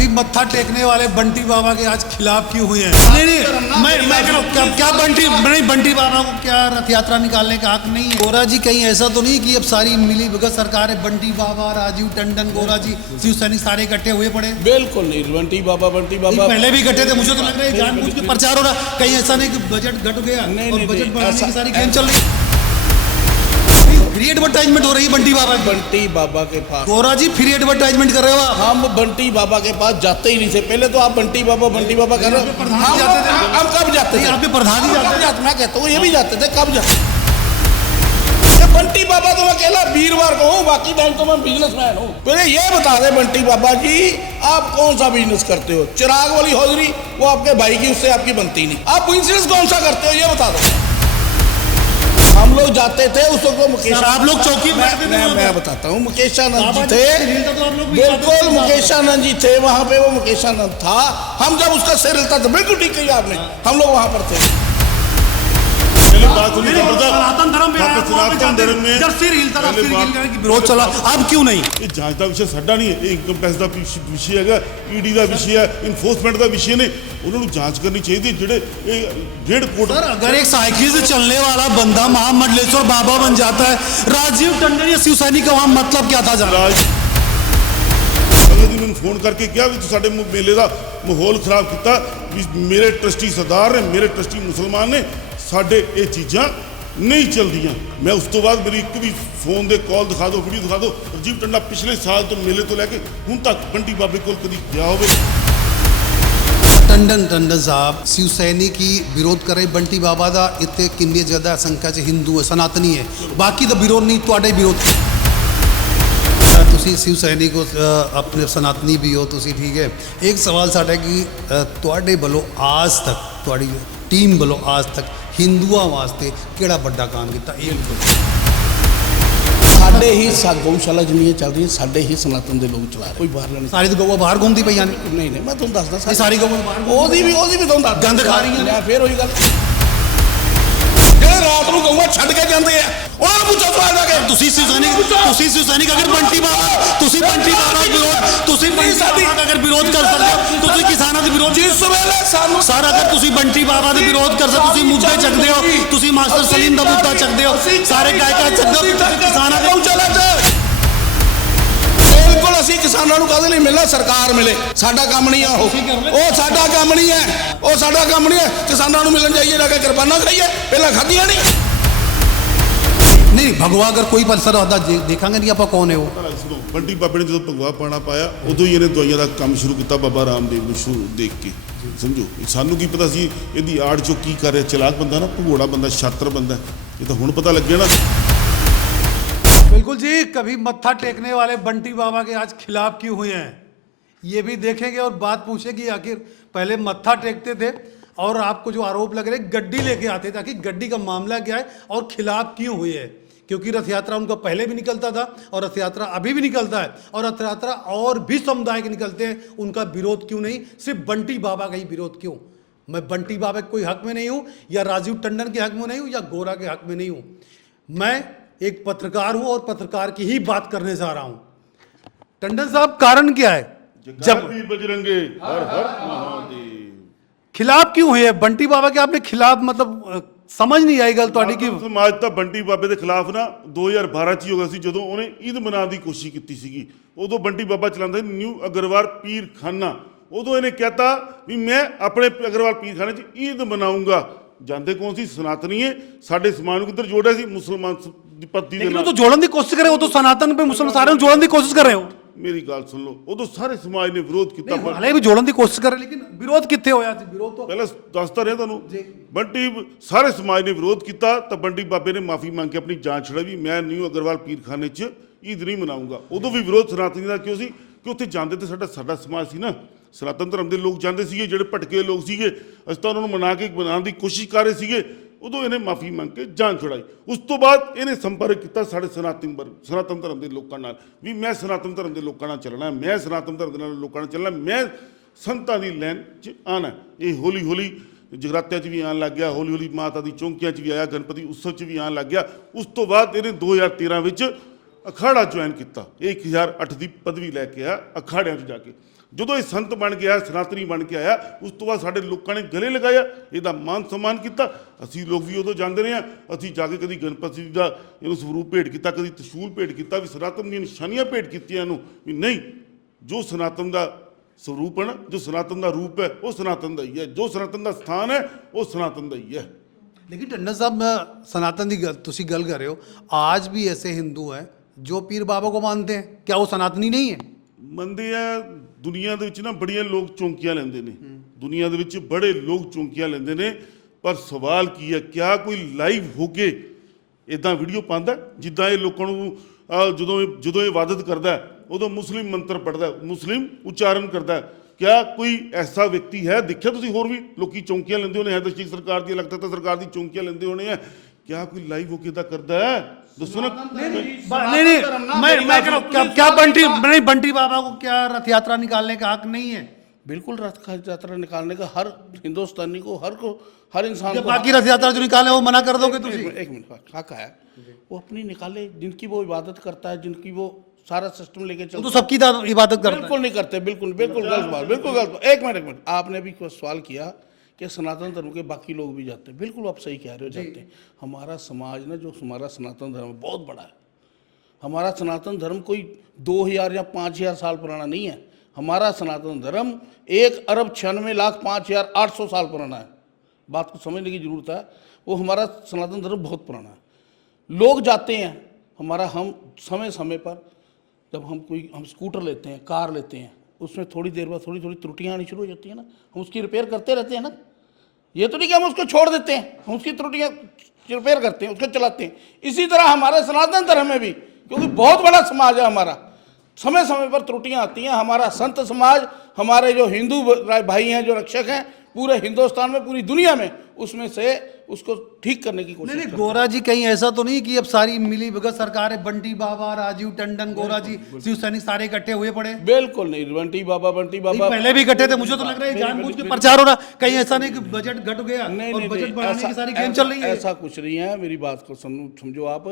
कभी मत्था टेकने वाले बंटी बाबा के आज खिलाफ क्यों हुए हैं? नहीं नहीं मैं मैं हूँ, क्या, क्या बंटी नहीं बंटी बाबा को क्या रथ यात्रा निकालने का हक नहीं है? गोरा जी कहीं ऐसा तो नहीं कि अब सारी मिली भगत सरकार है बंटी बाबा राजीव टंडन गोरा जी शिव सैनिक सारे इकट्ठे हुए पड़े? बिल्कुल नहीं बंटी बाबा बंटी बाबा। पहले भी इकट्ठे थे मुझे तो लग रहा है जानबूझ के प्रचार हो रहा कहीं ऐसा नहीं कि बजट घट गया और बजट बढ़ाने की सारी गेम चल रही फ्री एडवर्टाइजमेंट हो रही है बंटी बाबा बंटी बाबा के पास। गोरा जी फ्री एडवर्टाइजमेंट कर रहे हो आप? हम बंटी बाबा के पास जाते ही नहीं थे। पहले तो आप बंटी बाबा बंटी बाबा कर रहे हो। हम जाते थे। कब जाते थे? यहाँ पे प्रधान ही जाते मैं कहता हूँ ये भी जाते थे कब जाते बंटी बाबा तो मैं अकेला वीरवार को हूँ बाकी टाइम तो मैं बिजनेसमैन हूँ। पहले ये बता दे बंटी बाबा जी आप कौन सा बिज़नेस करते हो? चिराग वाली हौजरी वो आपके भाई की उससे आपकी बनती नहीं। आप बिज़नेस कौन सा करते हो ये बता दो। हम लोग जाते थे उसको मुकेश आप लोग चौकी मैं, मैं, मैं बताता हूँ मुकेश आनंद जी थे। बिल्कुल मुकेश आनंद जी थे वहाँ पे वो मुकेश आनंद था। हम जब उसका सिर हिलता था बिल्कुल ठीक है आपने हम लोग वहाँ पर थे। बात सुनिए नहीं, प्रताप सनातन धर्म में वहाँ आया, पे वहाँ पे सनातन जाते- धर्म में जब सिर हिलता था पहले सिर बात- हिल करके विरोध चला अब क्यों नहीं ਇਹ ਜਾਂਚ ਦਾ ਵਿਸ਼ਾ ਸਾਡਾ ਨਹੀਂ ਹੈ ਇਹ ਇਨਕਮ ਟੈਕਸ ਦਾ ਵਿਸ਼- ਵਿਸ਼ੇ ਹੈਗਾ ਈਡੀ ਦਾ ਵਿਸ਼ੇ ਹੈ ਇਨਫੋਰਸਮੈਂਟ ਦਾ ਵਿਸ਼ੇ ਨੇ ਉਹਨਾਂ ਨੂੰ ਜਾਂਚ ਕਰਨੀ ਚਾਹੀਦੀ ਹੈ। ਜਿਹੜੇ ਇਹ ਡੇਢ ਕੋਟ सर अगर एक साइकिल से चलने वाला बंदा महामंडलेश्वर बाबा बन जाता है राजीव टंडन या शिवसैनिक का वहाँ मतलब क्या था जाना ਰਾਜ ਅਗਲੇ ਦਿਨ ਮੈਨੂੰ ਫੋਨ ਕਰਕੇ ਕਿਹਾ ਵੀ ਤੂੰ ਸਾਡੇ ਮੁ- ਮੇਲੇ ਦਾ ਮਾਹੌਲ ਖਰਾਬ ਕੀਤਾ ਵੀ ਮੇਰੇ ਟਰਸਟੀ ਸਰਦਾਰ ਨੇ ਮੇਰੇ ਟਰਸਟੀ ਮੁਸਲਮਾਨ ਨੇ ਸਾਡੇ ਇਹ ਚੀਜ਼ਾਂ ਨਹੀਂ ਚਲਦੀਆਂ। ਮੈਂ ਉਸ ਤੋਂ ਬਾਅਦ ਮੇਰੀ ਇੱਕ ਵੀ ਫੋਨ ਦੇ ਕਾਲ ਦਿਖਾ ਦਿਓ ਵੀਡੀਓ ਦਿਖਾ ਦਿਓ। ਰਜੀਵ ਟੰਡਾ ਪਿਛਲੇ ਸਾਲ ਤੋਂ ਮੇਲੇ ਤੋਂ ਲੈ ਕੇ ਹੁਣ ਤੱਕ ਬੰਟੀ ਬਾਬੇ ਕੋਲ ਕਦੀ ਗਿਆ ਹੋਵੇ। ਟੰਡਨ ਟੰਡਨ ਸਾਹਿਬ ਸਿਵਸੈਨੀ ਕੀ ਵਿਰੋਧ ਕਰੇ ਬੰਟੀ ਬਾਬਾ ਦਾ? ਇੱਥੇ ਕਿੰਨੀ ਜ਼ਿਆਦਾ ਸੰਖਿਆ 'ਚ ਹਿੰਦੂ ਹੈ, ਸਨਾਤਨੀ ਹੈ। ਬਾਕੀ ਦਾ ਵਿਰੋਧ ਨਹੀਂ, ਤੁਹਾਡੇ ਵਿਰੋਧ ਤੁਸੀਂ ਸਿਵ ਸੈਨਿਕ ਹੋ ਆਪਣੇ ਸਨਾਤਨੀ ਵੀ ਹੋ, ਤੁਸੀਂ ਠੀਕ ਹੈ। ਇੱਕ ਸਵਾਲ ਸਾਡਾ ਕਿ ਤੁਹਾਡੇ ਵੱਲੋਂ ਆਜ ਤੱਕ, ਤੁਹਾਡੀ ਟੀਮ ਵੱਲੋਂ ਆਜ ਤੱਕ ਹਿੰਦੂਆਂ ਵਾਸਤੇ ਕਿਹੜਾ ਵੱਡਾ ਕੰਮ ਕੀਤਾ? ਇਹ ਲਿਖੋ ਸਾਡੇ ਹੀ ਗਊਸ਼ਾਲਾ ਜਿੰਨੀਆਂ ਚੱਲ ਰਹੀਆਂ ਸਾਡੇ ਹੀ ਸਨਾਤਨ ਦੇ ਲੋਕ ਚਲਾ ਰਹੇ। ਕੋਈ ਬਾਹਰ ਨਹੀਂ ਸਾਰੀ ਤਾਂ ਗਊਆਂ ਬਾਹਰ ਘੁੰਮਦੀ ਪਈਆਂ ਨੇ। ਨਹੀਂ ਨਹੀਂ ਮੈਂ ਤੁਹਾਨੂੰ ਦੱਸਦਾ ਸਾਰੀ ਗਊਆਂ ਬਾਹਰ ਉਹਦੀ ਵੀ ਉਹਦੀ ਵੀ ਤੁਹਾਨੂੰ ਦੱਸਦਾ। ਗੰਦ ਖਾ ਰਹੀਆਂ ਨੇ। ਫੇਰ ਉਹੀ ਗੱਲ। ਰਾਤ ਨੂੰ ਗਊਆਂ ਛੱਡ ਕੇ ਜਾਂਦੇ ਆ। ਉਹਨਾਂ ਨੂੰ ਪੁੱਛੋ ਸਵਾਲ ਜਾ ਕੇ ਤੁਸੀਂ ਸਿਵ ਸੈਨਿਕ ਤੁਸੀਂ ਸਿਵ ਸੈਨਿਕ ਅਗਰ ਬੰਟੀ ਬਾਬਾ ਤੁਸੀਂ ਬੰਟੀ ਬਾਬਾ ਦਾ ਵਿਰੋਧ ਤੁਸੀਂ ਬੰਟੀ ਬਾਬਾ ਦਾ ਅਗਰ ਵਿਰੋਧ ਕਰ ਸਕਦੇ ਹੋ ਤੁਸੀਂ ਕਿਸਾਨਾਂ ਦੇ ਵਿਰੋਧ ਜਿਸ ਵੇਲੇ ਸਾਨੂੰ ਸਰ ਅਗਰ ਤੁਸੀਂ ਬੰਟੀ ਬਾਬਾ ਦੇ ਵਿਰੋਧ ਕਰ ਸਕਦੇ ਤੁਸੀਂ ਮੁੱਦੇ ਚੱਕਦੇ ਹੋ ਤੁਸੀਂ ਮਾਸਟਰ ਸਲੀਮ ਦਾ ਮੁੱਦਾ ਚੱਕਦੇ ਹੋ ਸਾਰੇ ਗਾਇਕਾਂ ਚੱਕਦੇ ਹੋ ਤੁਸੀਂ ਕਿਸਾਨਾਂ ਦੇ ਗਊਸ਼ਾਲਾ ਚ ਬਿਲਕੁਲ ਅਸੀਂ ਕਿਸਾਨਾਂ ਨੂੰ ਕਾਹਦੇ ਲਈ ਮਿਲਣਾ? ਸਰਕਾਰ ਮਿਲੇ। ਸਾਡਾ ਕੰਮ ਨਹੀਂ ਆ ਉਹ। ਉਹ ਸਾਡਾ ਕੰਮ ਨਹੀਂ ਹੈ। ਉਹ ਸਾਡਾ ਕੰਮ ਨਹੀਂ ਹੈ। ਕਿਸਾਨਾਂ ਨੂੰ ਮਿਲਣ ਜਾਈਏ ਜਾ ਕੇ ਕਿਰਪਾਨਾਂ ਖਾਈਏ। ਪਹਿਲਾਂ ਖਾਧੀਆਂ ਨਹੀਂ। ਨਹੀਂ ਭਗਵਾ ਅਗਰ ਕੋਈ ਪਲਸਰ ਹੁੰਦਾ ਦੇਖਾਂਗੇ ਨਹੀਂ ਆਪਾਂ ਕੌਣ ਹੈ ਉਹ। ਬੰਟੀ ਬਾਬੇ ਨੇ ਜਦੋਂ ਭਗਵਾ ਪਾਣਾ ਪਾਇਆ ਉਦੋਂ ਹੀ ਇਹਨੇ ਦਵਾਈਆਂ ਦਾ ਕੰਮ ਸ਼ੁਰੂ ਕੀਤਾ ਬਾਬਾ ਰਾਮਦੇਵ ਨੂੰ ਸ਼ੁਰੂ ਦੇਖ ਕੇ। ਸਮਝੋ ਸਾਨੂੰ ਕੀ ਪਤਾ ਸੀ ਇਹਦੀ ਆੜ ਚੋਂ ਕੀ ਕਰ ਰਿਹਾ ਚਲਾਕ ਬੰਦਾ ਨਾ ਭਗੋੜਾ ਬੰਦਾ ਛਾਤਰ ਬੰਦਾ। ਇਹ ਤਾਂ ਹੁਣ ਪਤਾ ਲੱਗਿਆ ਨਾ। बिल्कुल जी, कभी मत्था टेकने वाले बंटी बाबा के आज खिलाफ क्यों हुए हैं? ये भी देखेंगे और बात पूछेगी आखिर। पहले मत्था टेकते थे और आपको जो आरोप लग रहे गड्डी लेके आते थे। आखिर गड्डी का मामला क्या है और खिलाफ क्यों हुए है? क्योंकि रथ यात्रा उनका पहले भी निकलता था और रथ यात्रा अभी भी निकलता है और रथ यात्रा और भी समुदाय के निकलते हैं। उनका विरोध क्यों नहीं? सिर्फ़ बंटी बाबा का ही विरोध क्यों? मैं बंटी बाबा के कोई हक में नहीं हूँ या राजीव टंडन के हक में नहीं हूँ या गोरा के हक में नहीं हूँ। मैं एक पत्रकार हूं और पत्रकार की ही बात करने जा रहा हूं टंडन साहब कारण क्या है जब वीर बजरंगे हर हर महादेव खिलाफ क्यों हुए बंटी बाबा के आपने खिलाफ मतलब अ, समझ नहीं आई गल ਤੁਹਾਡੀ ਕਿ ਸਮਾਜ ਤਾਂ ਬੰਟੀ ਬਾਬੇ ਦੇ ਖਿਲਾਫ ਨਾ 2012 ਚ ਹੀ ਹੋ ਗਿਆ ਸੀ ਜਦੋਂ ਉਹਨੇ ਈਦ ਮਨਾਉਣ ਦੀ ਕੋਸ਼ਿਸ਼ ਕੀਤੀ ਸੀਗੀ ਉਦੋਂ ਬੰਟੀ ਬਾਬਾ ਚਲਾਉਂਦਾ ਸੀ ਨਿਊ ਅਗਰਵਾਲ ਪੀਰ ਖਾਨਾ ਉਦੋਂ ਇਹਨੇ ਕਹਿਤਾ ਵੀ ਮੈਂ ਆਪਣੇ ਅਗਰਵਾਲ ਪੀਰ ਖਾਨੇ 'ਚ ਈਦ ਮਨਾਉਂਗਾ ਜਾਂਦੇ ਕੌਣ ਸੀ ਸਨਾਤਨੀਏ ਸਾਡੇ ਸਮਾਜ ਨੂੰ ਕਿੱਧਰ ਜੋੜਿਆ ਸੀ ਮੁਸਲਮਾਨ ਸ- ਦੀ ਪੱਤੀ ਦੇ लेकिन वो ਨਾਲ तो जोड़न की कोशिश कर रहे हो वो तो सनातन पे मुसलमान सारे जोड़न की कोशिश कर रहे हो ਮੇਰੀ ਗੱਲ ਸੁਣ ਲਓ ਉਦੋਂ ਸਾਰੇ ਸਮਾਜ ਨੇ ਵਿਰੋਧ ਕੀਤਾ ਪਰ हाले भी जोड़न की कोशिश कर रहे लेकिन विरोध कितने होया जी विरोध तो ਪਹਿਲਾਂ ਦੱਸਦਾ ਰਿਹਾ ਤੁਹਾਨੂੰ ਬੰਟੀ ਸਾਰੇ ਸਮਾਜ ਨੇ ਵਿਰੋਧ ਕੀਤਾ ਤਾਂ ਬੰਟੀ ਬਾਬੇ ਨੇ ਮਾਫੀ ਮੰਗ ਕੇ ਆਪਣੀ ਜਾਂਚ ਛੜਾਈ ਵੀ ਮੈਂ ਨਿਊ ਅਗਰਵਾਲ ਪੀਰਖਾਨੇ 'ਚ ਈਦ ਨਹੀਂ ਮਨਾਉਂਗਾ ਉਦੋਂ ਵੀ ਵਿਰੋਧ ਸਨਾਤਨੀ ਦਾ ਕਿਉਂ ਸੀ ਕਿ ਉੱਥੇ ਜਾਂਦੇ ਤੇ ਸਾਡਾ ਸਾਡਾ ਸਮਾਜ ਸੀ ਨਾ ਸਨਾਤਨ ਧਰਮ ਦੇ ਲੋਕ ਜਾਂਦੇ ਸੀਗੇ ਜਿਹੜੇ ਭਟਕੇ ਲੋਕ ਸੀਗੇ ਅਸੀਂ ਤਾਂ ਉਹਨਾਂ ਨੂੰ ਮਨਾ ਕੇ ਬਣਾਉਣ ਦੀ ਕੋਸ਼ਿਸ਼ ਕਰ ਰਹੇ ਸੀਗੇ ਉਦੋਂ ਇਹਨੇ ਮਾਫੀ ਮੰਗ ਕੇ ਜਾਨ ਛੁਡਾਈ। ਉਸ ਤੋਂ ਬਾਅਦ ਇਹਨੇ ਸੰਪਰਕ ਕੀਤਾ ਸਾਡੇ ਸਨਾਤਨ ਵਰ- ਸਨਾਤਨ ਧਰਮ ਦੇ ਲੋਕਾਂ ਨਾਲ ਵੀ ਮੈਂ ਸਨਾਤਨ ਧਰਮ ਦੇ ਲੋਕਾਂ ਨਾਲ ਚੱਲਣਾ ਮੈਂ ਸਨਾਤਨ ਧਰਮ ਦੇ ਨਾਲ ਲੋਕਾਂ ਨਾਲ ਚੱਲਣਾ ਮੈਂ ਸੰਤਾਂ ਦੀ ਲੈਣ 'ਚ ਆਣਾ ਇਹ ਹੌਲੀ ਹੌਲੀ ਜਗਰਾਤਿਆਂ 'ਚ ਵੀ ਆਉਣ ਲੱਗ ਗਿਆ ਹੌਲੀ ਹੌਲੀ ਮਾਤਾ ਦੀ ਚੌਂਕੀਆਂ 'ਚ ਵੀ ਆਇਆ, ਗਣਪਤੀ ਉਤਸਵ 'ਚ ਵੀ ਆਉਣ ਲੱਗ ਗਿਆ। ਉਸ ਤੋਂ ਬਾਅਦ ਇਹਨੇ 2013 ਵਿੱਚ ਅਖਾੜਾ ਜੁਆਇਨ ਕੀਤਾ। ਇਹ 1008 ਦੀ ਪਦਵੀ ਲੈ ਕੇ ਆ ਅਖਾੜਿਆਂ 'ਚ ਜਾ ਕੇ। ਜਦੋਂ ਇਹ ਸੰਤ ਬਣ ਗਿਆ ਸਨਾਤਨੀ ਬਣ ਕੇ ਆਇਆ ਉਸ ਤੋਂ ਬਾਅਦ ਸਾਡੇ ਲੋਕਾਂ ਨੇ ਗਲੇ ਲਗਾਇਆ ਇਹਦਾ ਮਾਨ ਸਨਮਾਨ ਕੀਤਾ ਅਸੀਂ ਲੋਕ ਵੀ ਉਦੋਂ ਜਾਂਦੇ ਰਹੇ ਹਾਂ ਅਸੀਂ ਜਾ ਕੇ ਕਦੀ ਗਣਪਤੀ ਜੀ ਦਾ ਇਹਨੂੰ ਸਰੂਪ ਭੇਟ ਕੀਤਾ ਕਦੀ ਤਸ਼ੂਲ ਭੇਟ ਕੀਤਾ ਵੀ ਸਨਾਤਨ ਦੀਆਂ ਨਿਸ਼ਾਨੀਆਂ ਭੇਟ ਕੀਤੀਆਂ ਇਹਨੂੰ ਵੀ ਨਹੀਂ ਜੋ ਸਨਾਤਨ ਦਾ ਸਰੂਪ ਹੈ ਨਾ ਜੋ ਸਨਾਤਨ ਦਾ ਰੂਪ ਹੈ ਉਹ ਸਨਾਤਨ ਦਾ ਹੀ ਹੈ ਜੋ ਸਨਾਤਨ ਦਾ ਸਥਾਨ ਹੈ ਉਹ ਸਨਾਤਨ ਦਾ ਹੀ ਹੈ लेकिन टंडन साहब मैं सनातन की गल तुसी गल कर रहे हो आज भी ऐसे हिंदू हैं जो पीर बाबा को मानते हैं क्या वो सनातनी नहीं है ਮੰਨਦੇ ਆ ਦੁਨੀਆ ਦੇ ਵਿੱਚ ਨਾ ਬੜੀਆਂ ਲੋਕ ਚੌਂਕੀਆਂ ਲੈਂਦੇ ਨੇ। ਦੁਨੀਆ ਦੇ ਵਿੱਚ ਬੜੇ ਲੋਕ ਚੌਂਕੀਆਂ ਲੈਂਦੇ ਨੇ। ਪਰ ਸਵਾਲ ਕੀ ਹੈ ਕਿਆ ਕੋਈ ਲਾਈਵ ਹੋ ਕੇ ਇਦਾਂ ਵੀਡੀਓ ਪਾਉਂਦਾ ਜਿੱਦਾਂ ਇਹ ਲੋਕਾਂ ਨੂੰ ਜਦੋਂ ਇਹ ਜਦੋਂ ਇਹ ਇਬਾਦਤ ਕਰਦਾ ਹੈ, ਉਦੋਂ ਮੁਸਲਿਮ ਮੰਤਰ ਪੜਦਾ ਹੈ, ਮੁਸਲਿਮ ਉਚਾਰਨ ਕਰਦਾ ਹੈ। ਕਿਆ ਕੋਈ ਐਸਾ ਵਿਅਕਤੀ ਹੈ? ਦੇਖਿਆ ਤੁਸੀਂ ਹੋਰ ਵੀ ਲੋਕੀ ਚੌਂਕੀਆਂ ਲੈਂਦੇ ਹੋਣੇ ਹੈ ਦਸ਼ਿਕ ਸਰਕਾਰ ਦੀ ਲੱਗਦਾ ਤਾਂ ਸਰਕਾਰ ਦੀ ਚੌਂਕੀਆਂ ਲੈਂਦੇ ਹੋਣੇ ਆ। ਕਿਆ ਕੋਈ ਲਾਈਵ ਹੋ ਕੇ ਇਦਾਂ ਕਰਦਾ ਹੈ? तो सुनो तो नहीं नहीं मैं मैं कह रहा हूँ क्या बंटी नहीं बंटी बाबा को क्या रथ यात्रा निकालने का हक नहीं है? बिल्कुल रथ यात्रा निकालने का हर हिंदुस्तानी को हर को हर इंसान को बाकी रथ यात्रा जो निकाले वो मना कर दोगे तुम एक मिनट क्या कहा है? वो अपनी निकाले जिनकी वो इबादत करता है जिनकी वो सारा सिस्टम लेके चलो तो सबकी इबादत करता बिल्कुल नहीं करते बिल्कुल बिल्कुल गलत बात बिल्कुल गलत बात। एक मिनट एक मिनट आपने भी सवाल किया कि सनातन धर्म के बाकी लोग भी जाते हैं। बिल्कुल आप सही कह रहे हो जाते हैं। हमारा समाज ना जो हमारा सनातन धर्म बहुत बड़ा है। हमारा सनातन धर्म कोई दो हज़ार या पाँच हज़ार साल पुराना नहीं है। हमारा सनातन धर्म एक अरब छियानवे लाख पाँच हज़ार आठ सौ साल पुराना है। बात को समझने की ज़रूरत है वो हमारा सनातन धर्म बहुत पुराना है। लोग जाते हैं हमारा हम समय समय पर जब हम कोई हम स्कूटर लेते हैं कार लेते हैं उसमें थोड़ी देर बाद थोड़ी थोड़ी त्रुटियाँ आनी शुरू हो जाती है ना हम उसकी रिपेयर करते रहते हैं ना। ये तो नहीं कि हम उसको छोड़ देते हैं, हम उसकी त्रुटियाँ रिपेयर करते हैं, उसको चलाते हैं। इसी तरह हमारे सनातन धर्म में भी, क्योंकि बहुत बड़ा समाज है हमारा समय समय पर त्रुटियाँ आती हैं। हमारा संत समाज, हमारे जो हिंदू भाई हैं, जो रक्षक हैं पूरे हिंदुस्तान में पूरी दुनिया में उसमें से उसको ठीक करने की कोशिश नहीं गोरा जी कहीं ऐसा तो नहीं कि अब सारी मिली भगत सरकारें बंटी बाबा राजीव टंडन गोरा जी शिव सैनिक सारे इकट्ठे हुए पड़े। बिल्कुल नहीं बंटी बाबा बंटी बाबा। पहले भी इकट्ठे थे मुझे तो लग रहा है जानबूझ के प्रचार हो रहा कहीं ऐसा नहीं कि बजट घट गया नहीं बजट बढ़ाने की सारी गेम चल रही है। ऐसा कुछ नहीं है मेरी बात को समझो समझो आप।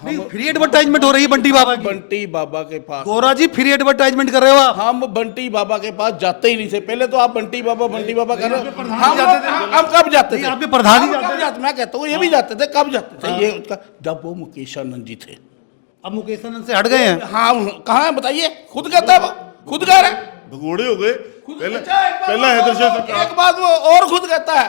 हम फ्री एडवर्टाइजमेंट हो रही है बंटी बाबा की। बंटी बाबा के पास। गोरा जी फ्री एडवर्टाइजमेंट कर रहे हो आप? हम बंटी बाबा के पास जाते ही नहीं थे। पहले तो आप बंटी बाबा बंटी बाबा कर रहे हो। हम हम कब जाते थे? आप प्रधान ही जाते मैं कहता हूँ ये भी हाँ। जाते थे कब जाते थे? ये हाँ। उसका जब वो मुकेश आनंद जी थे। अब मुकेश आनंद से हट गए हैं। हाँ कहाँ है? बताइए। खुद कहता है खुद कह रहे भगोड़े हो गए। पहले अच्छा, पहला हैदर शाह एक बात वो और खुद कहता है।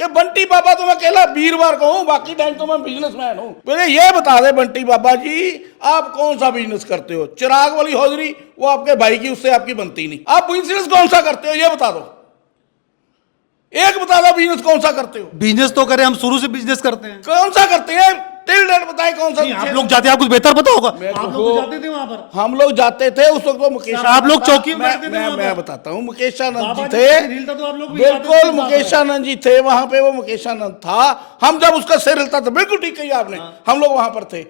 कि बंटी बाबा तो मैं अकेला वीरवार को हूँ बाकी टाइम तो मैं बिजनेसमैन हूँ। मुझे ये बता दे बंटी बाबा जी आप कौन सा बिज़नेस करते हो? चिराग वाली हौजरी वो आपके भाई की उससे आपकी बनती नहीं। आप बिज़नेस कौन सा करते हो? ये बता दो। एक बता दो बिज़नेस कौन सा करते हो? बिज़नेस तो करें हम शुरू से बिज़नेस करते हैं। कौन सा करते हैं? टिल डेट बताए कौन सा आप लोग जाते आपको आप कुछ बेहतर पता होगा आप तो लोग तो जाते थे वहाँ पर। हम लोग जाते थे उस वक्त वो मुकेश आप लोग चौकी में मैं। बताता हूँ मुकेश आनंद जी थे। तो थे बिल्कुल मुकेश आनंद जी थे वहाँ पे वो मुकेश आनंद था। हम जब उसका सिर हिलता था बिल्कुल ठीक कही आपने हम लोग वहाँ पर थे।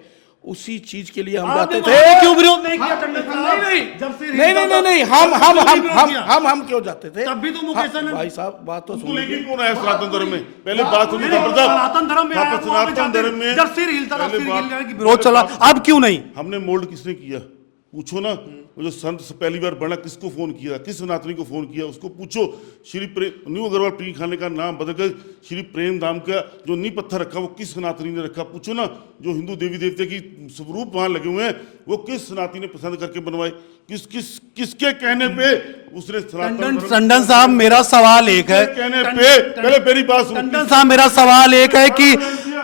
उसी चीज़ के लिए हम जाते थे। क्यों विरोध नहीं किया टंडन नहीं नहीं नहीं जब से नहीं नहीं नहीं नहीं हम हम हम हम हम हम क्यों जाते थे? तब भी तो मुकेश हाँ, भाई साहब बात तो सुन लेकिन कौन है सनातन धर्म में? पहले बात सुनिए प्रताप। सनातन धर्म में पे सनातन धर्म में जब सिर हिलता था सिर हिलने की विरोध चला अब क्यों नहीं? हमने मोल्ड किसने किया? पूछो ना। वो जो संत पहली बार बना किसको फ़ोन किया? किस सनातनी को फ़ोन किया? उसको पूछो। श्री प्रेम न्यू अग्रवाल पी खाने का नाम बदल कर श्री प्रेम धाम का जो नी पत्थर रखा वो किस सनातनी ने रखा? पूछो ना। जो हिंदू देवी देवते की स्वरूप वहाँ लगे हुए हैं वो किस सनातनी ने पसंद करके बनवाए किस किस किसके कहने पे उसने टंडन साहब मेरा सवाल एक है कहने पे? पहले मेरी बात टंडन साहब मेरा सवाल एक है कि